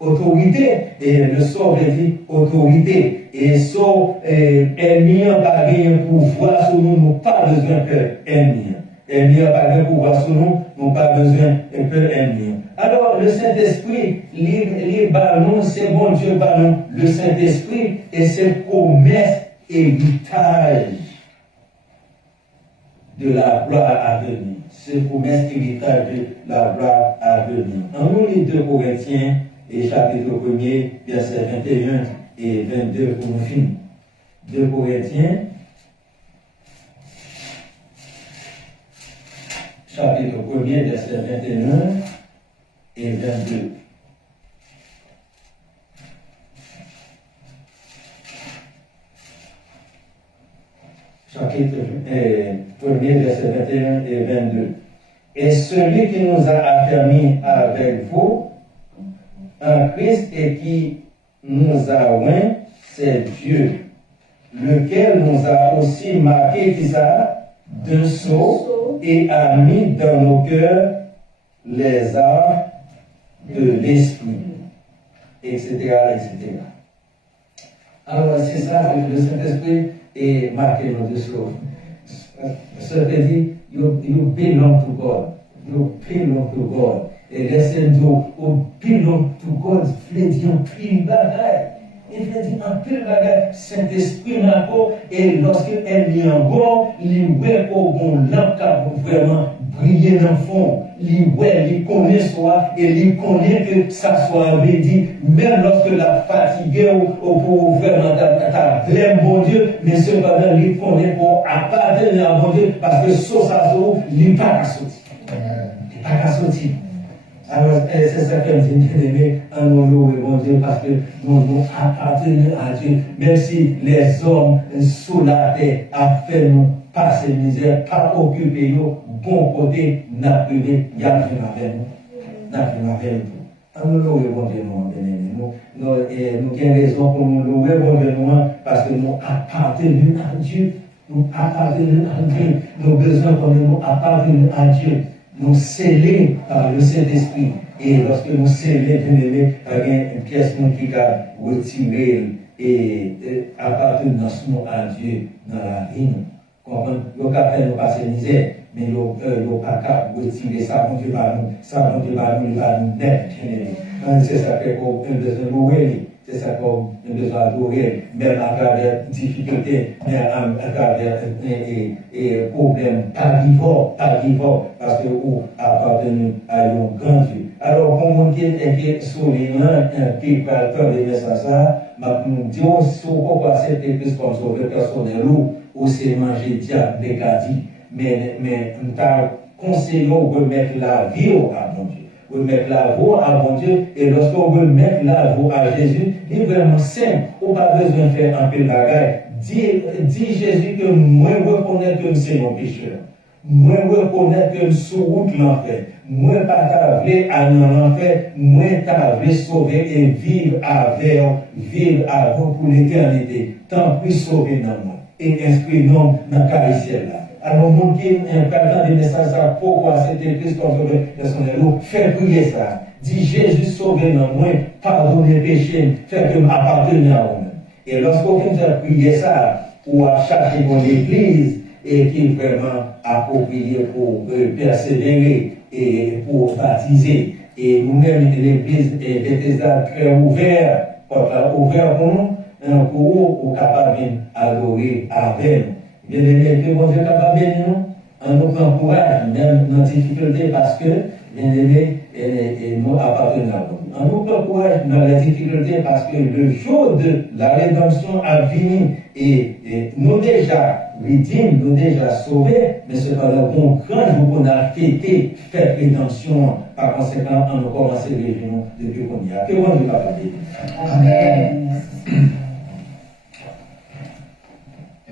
Autorité, et le sceau, il dit autorité. Et sceau, ennemi, pas rien pouvoir sur nous, nous pas besoin que ennemi. Ennemi, pas rien pouvoir sur nous, nous pas besoin que ennemi. Alors, le Saint-Esprit, c'est bon Dieu par nous, le Saint-Esprit, et c'est promesse héritage de la gloire à venir. C'est promesse héritage de la gloire à venir. En nous, les 2 Corinthiens, et chapitre 1er, verset 21 et 22 pour nous finir. 2 Corinthiens, chapitre 1er, verset 21 et 22. Chapitre 1er, verset 21 et 22. Et celui qui nous a affermis avec vous en Christ et qui nous a oint, c'est Dieu, lequel nous a aussi marqué d'un sceau et a mis dans nos cœurs les armes de l'esprit, etc., etc. Alors, c'est ça, le Saint-Esprit est marqué dans deux choses. Ça veut dire, you belong to God. You belong to God. Et laissez nous belong to God, il dit en pile bagaille. Il dit en pile bagaille, Saint-Esprit n'a pas, et lorsqu'elle est en bord, il voit au bon lampe vraiment briller dans le fond. Il connaît soi, et il connaît que ça soit dit, même lorsque la fatigue ou pour vraiment ta blême, bon Dieu, mais cependant, il connaît pour appartenir à bon Dieu, parce que ça, il n'est pas qu'à sortir. Il n'est pas qu'à sortir. Alors, c'est ça que je dis, bien-aimé, en nous louer, mon Dieu, parce que nous appartenons à Dieu, même si les hommes sous la terre ont fait nous passer misère, pas occuper nous, bon côté, n'a privé, il y a rien avec nous. N'a rien avec nous. En nous louer, mon Dieu, bien-aimé. Nous avons raison pour nous louer, mon Dieu, parce que nous appartenons à Dieu. Nous appartenons à Dieu. Nous avons besoin que nous appartenons à Dieu. Nous scellés par le Saint-Esprit. Et lorsque nous scellés, bien-aimés, il y a une pièce qui a retiré et appartenance à Dieu dans la vie. Nous avons fait nous passer misère, mais nous n'avons pas qu'à retirer ça, mon Dieu, par nous. Ça, mon Dieu, par nous, net, bien-aimés. C'est ça qu'on a besoin de louer. C'est ça qu'on a besoin d'adorer, même à travers difficultés, même à travers problèmes, pas vivant, parce que vous appartenez à un grand Dieu. Alors, pour mon qui est soulignant, qui parle de messages, je me dis, pourquoi cette église comme sauveur personnel ou c'est manger diable, décadi, mais nous t'avons conseillé de remettre la vie à mon Dieu. Remettre la voix à mon Dieu, et lorsqu'on veut mettre la voix à Jésus, il est vraiment simple, on n'a pas besoin de faire un peu de bagaille. Dis Jésus que moi reconnais que c'est mon pécheur. Moi reconnais que sous route l'enfer. Moi pas t'avais à l'enfer, moi t'avais sauvé et vivre avant pour l'éternité. Tant pis sauver dans moi. Et inscrit non dans le ciel là. Alors, le monde qui est perdant des messages, pourquoi cette église comme sauveur personnel, fait prier ça. Dis Jésus sauver dans moi, pardonner les péchés, fait que m'appartenir à vous-même. Et lorsqu'on fait prier ça, ou à chercher mon église, et qui est vraiment approprié pour persévérer et pour baptiser. Et nous-mêmes, l'Église est Bethesda très ouvert, ouvert pour nous, pour capables d'adorer avec nous. Bien aimé, que bon Dieu capable de nous, on nous prend courage, même dans la difficulté, parce que, bien aimé, nous appartenons à vous. On nous prend courage dans la difficulté parce que le jour de la rédemption a fini et nous déjà victimes, nous déjà sauvés, mais cependant, bon grand jour qu'on a fêté, fait rédemption, par conséquent, on a commencé à vivre depuis qu'on y a. Que bon Dieu capable de nous. Amen.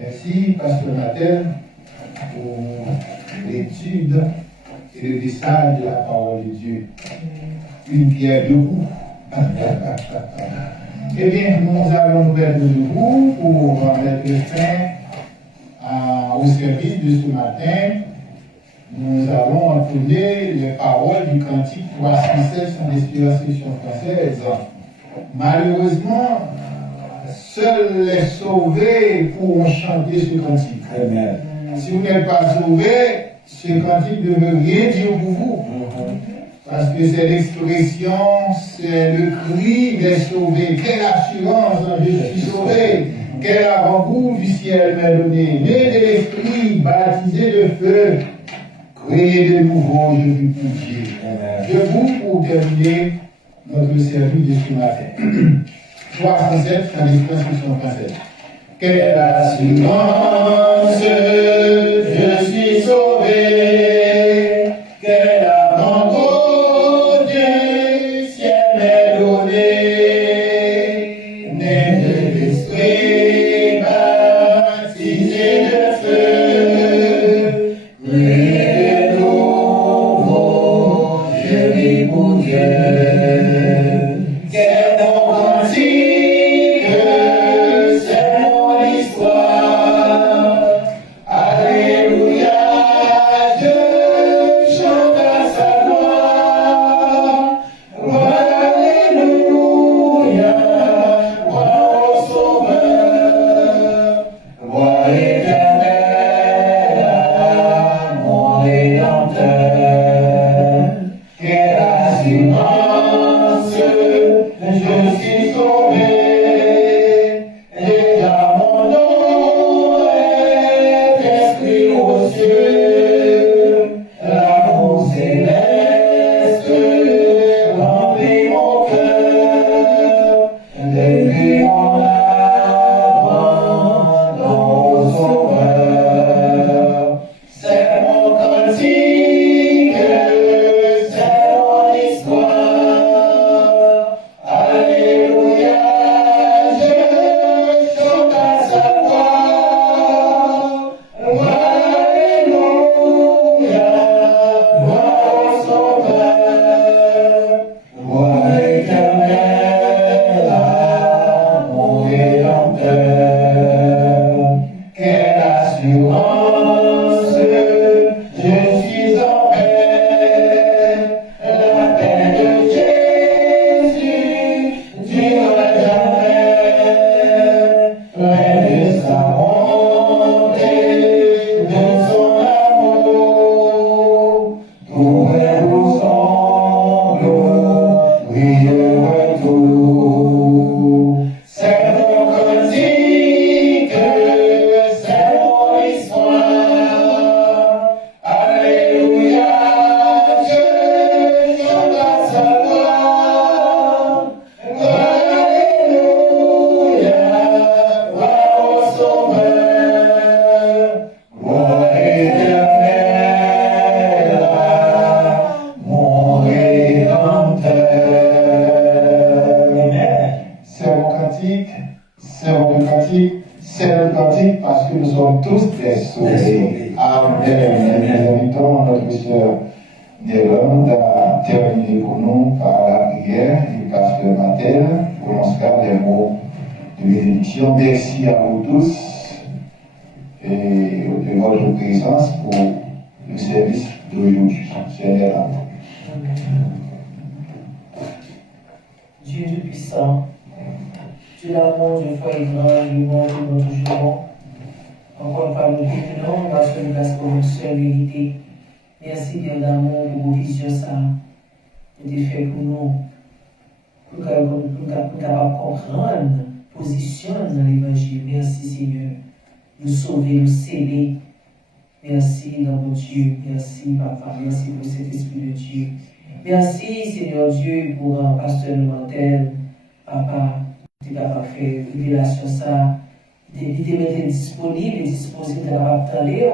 Merci, Pasteur Matel, pour l'étude et le message de la parole de Dieu. Une pierre debout. Eh bien, nous allons nous mettre debout pour mettre fin au service de ce matin. Nous allons entonner les paroles du cantique 307 sur l'inspiration française. Malheureusement, seuls les sauvés pourront chanter ce cantique. Amen. Si vous n'êtes pas sauvés, ce cantique ne veut rien dire pour vous. Parce que c'est l'expression, c'est le cri des sauvés. Quelle assurance, je suis sauvé. Quel avant-goût du ciel m'est donné. Né de l'esprit, baptisé de feu, créé de nouveau, je vis pour Dieu. Debout pour terminer notre service de ce matin. 307, dans l'expression française. Quelle assurance, je suis sauvé. Quel amour du ciel m'est donné. Né de l'esprit, baptisé de feu. Créé de nouveau, je vis pour Dieu. Quel nom antique, c'est mon histoire. Alléluia, je chante à sa gloire. Alléluia, gloire au Sauveur. Gloire éternelle à mon Rédempteur. Quelle assurance, je suis sauvé. Déjà mon nom est inscrit aux cieux. L'amour céleste remplit mon cœur. Depuis mon abandon au Sauveur. C'est mon cantique, c'est mon histoire. Alléluia, je chante à sa gloire. Alléluia, gloire au Sauveur. Gloire éternelle à mon Rédempteur. Quelle assurance, je suis en paix. La paix de Jésus durera jamais. Plein de sa bonté, de son amour. Tout est pour son nom, oui, le retour. C'est mon cantique, c'est mon histoire. Alléluia, je chante à sa gloire. Alléluia, gloire au Sauveur. Gloire éternelle à mon Rédempteur. C'est mon cantique, c'est mon cantique, c'est le cantique parce que nous sommes tous des sauvés. Amen. Nous invitons notre sœur Nélande à terminer pour nous par la prière du pasteur Matel pour lancer des mots de bénédiction. Merci à vous tous et de votre présence pour le service d'aujourd'hui. Seigneur, amen. Dieu Tout-Puissant, Dieu d'amour, Dieu foi et grand, Dieu bon, Dieu bon, toujours bon. Encore une fois, nous bénissons parce que nous avons une seule vérité. Merci bien d'amour pour vos visions, ça. Vous avez fait pour nous, pour capables comprendre la position dans l'évangile. Merci Seigneur. Nous sauver, nous sceller. Merci, mon Dieu. Merci, Papa. Merci pour cet esprit de Dieu. Merci, Seigneur Dieu, pour un pasteur mental. Papa, tu es capable de faire révélation ça. Tu es mettre disponible et disposé de parler,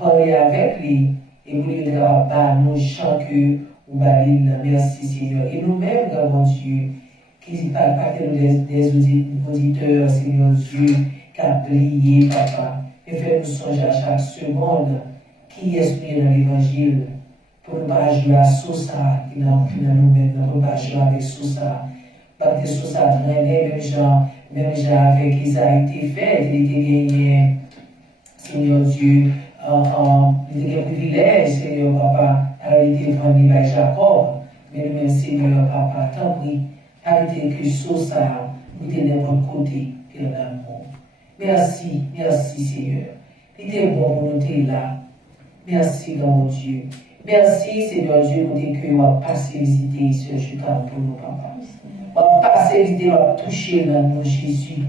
parler avec lui. Et vous lui capable nous chants que ou merci Seigneur. Et nous-mêmes, mon Dieu, qui ne parlent pas que nous des auditeurs, Seigneur Dieu, qui a plié, Papa. Et fais-nous songer à chaque seconde qui est dans l'évangile pour ne pas jouer à Sosa qui n'a nous-mêmes, pour ne pas jouer avec Sosa. Parce que Sosa drainait, même genre avec qui ça a été fait, il était gagné, Seigneur Dieu, il était un privilège, Seigneur Papa, a été fourni par Jacob, mais nous-mêmes, Seigneur Papa, tant pis, arrêtez que Sosa, vous êtes de votre côté, et l'amour. Merci, merci Seigneur. Il est bon pour nous être là. Merci, mon Dieu. Merci, Seigneur Dieu, pour que nous avons passé visiter ce jour pour nous, Papa. Nous avons passé visiter, nous avons touché dans nous, Jésus,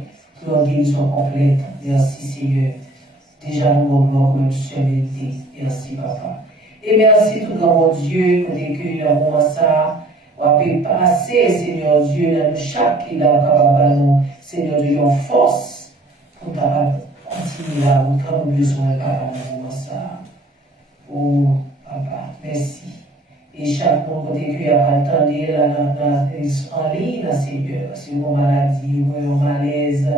pour une guérison complète. Merci, Seigneur. Déjà, nous avons comme une humilité. Merci, Papa. Et merci, tout grand mon Dieu, pour que nous avons ça. On peut passer, Seigneur Dieu, dans chaque qui est capable nous, Seigneur Dieu, en force. Pour continuer là, nous avons besoin de ça. Oh, Papa, merci. Et chaque fois que tu as entendu en ligne, Seigneur, si vous avez une maladie, vous avez un malaise,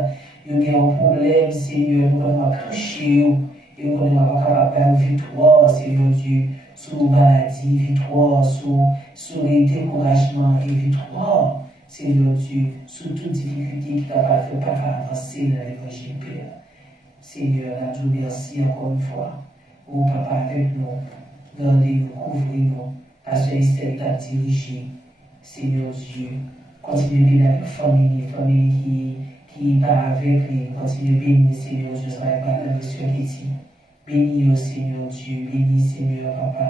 vous avez un problème, Seigneur, nous allons toucher, et nous allons pas capable de victoire, Seigneur Dieu, sur la maladie, victoire, sur les découragements et victoire. Seigneur Dieu, sous toute difficulté qui t'a pas fait pas avancer dans l'évangile, Père. Seigneur, je vous remercie encore une fois. Oh, Papa, avec nous, gardez-nous, couvrez-nous, parce que Esther t'a dirigé. Seigneur Dieu, continue de bénir la famille qui va avec lui, continue de bénir, Seigneur Dieu, ça va pas dans Monsieur Kitty. Bénis, oh Seigneur Dieu, bénis, Seigneur, Papa.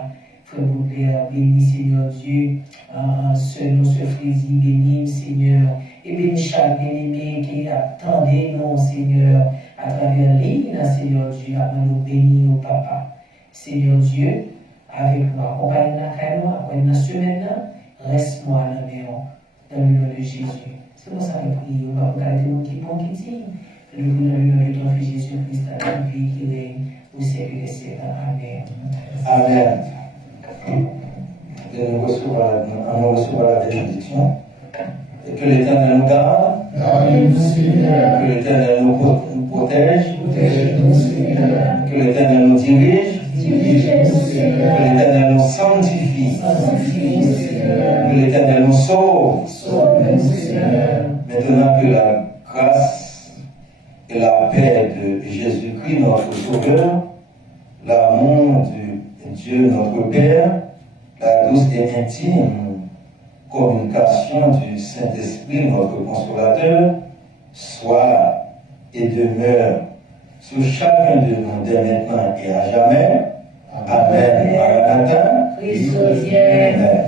Frère Baudelaire, bénis Seigneur Dieu, notre Frézy, bénis Seigneur, et bénis chaque bien-aimé qui attendait nous, Seigneur, à travers l'île, Seigneur Dieu, avant nous bénir, au Papa. Seigneur Dieu, avec nous, accompagne nous, accompagne la semaine, reste-moi à la maison, dans le nom de Jésus. C'est pour ça que nous prions, on va regarder mon qui bon qui dit, le nom de ton Fils Jésus-Christ, à la vie qui règne, au siècle des siècles. Amen. Amen. Et nous recevons la bénédiction. Et que l'Éternel nous garde. Que l'Éternel nous protège. Que l'Éternel nous dirige. Que l'Éternel nous sanctifie. Que l'Éternel nous sauve. Maintenant que la grâce et la paix de Jésus-Christ, notre Sauveur, l'amour de Dieu, notre Père, la douce et intime communication du Saint-Esprit, notre consolateur, soit et demeure sur chacun de nous dès maintenant et à jamais. Amen. Maranatha. Christ vient. Amen.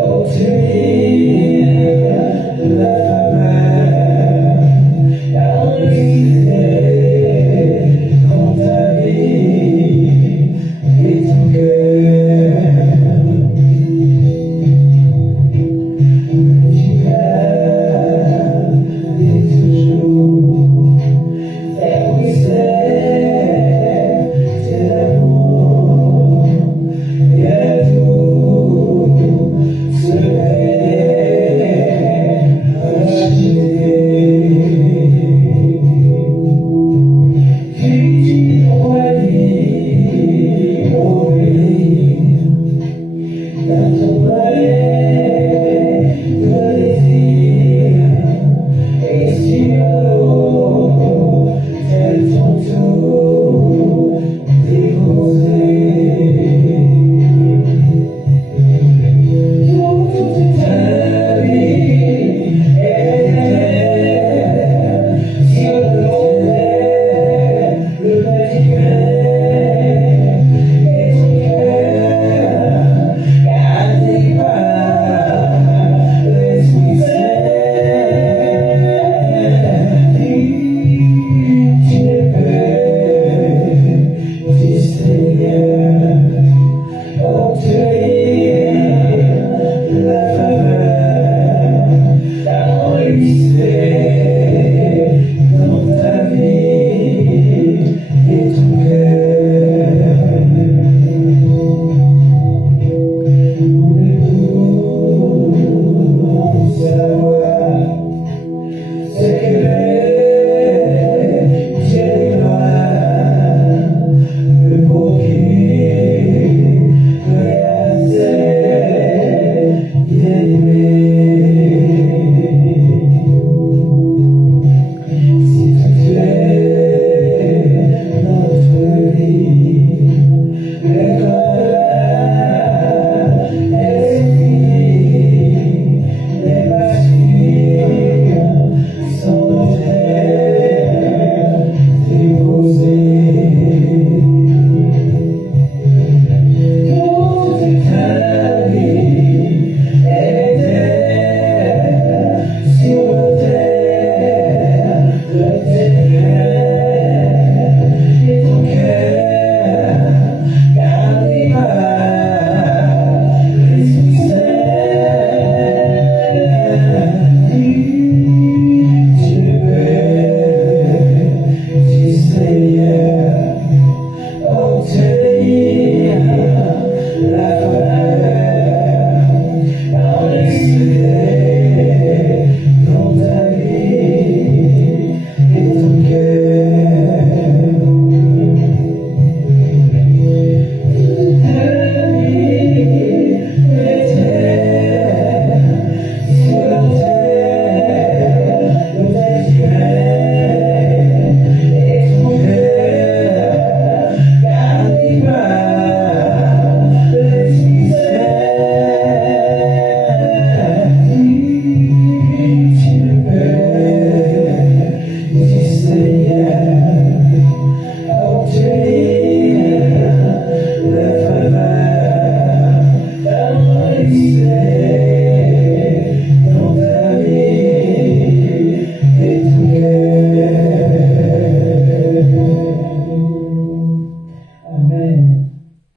obtenir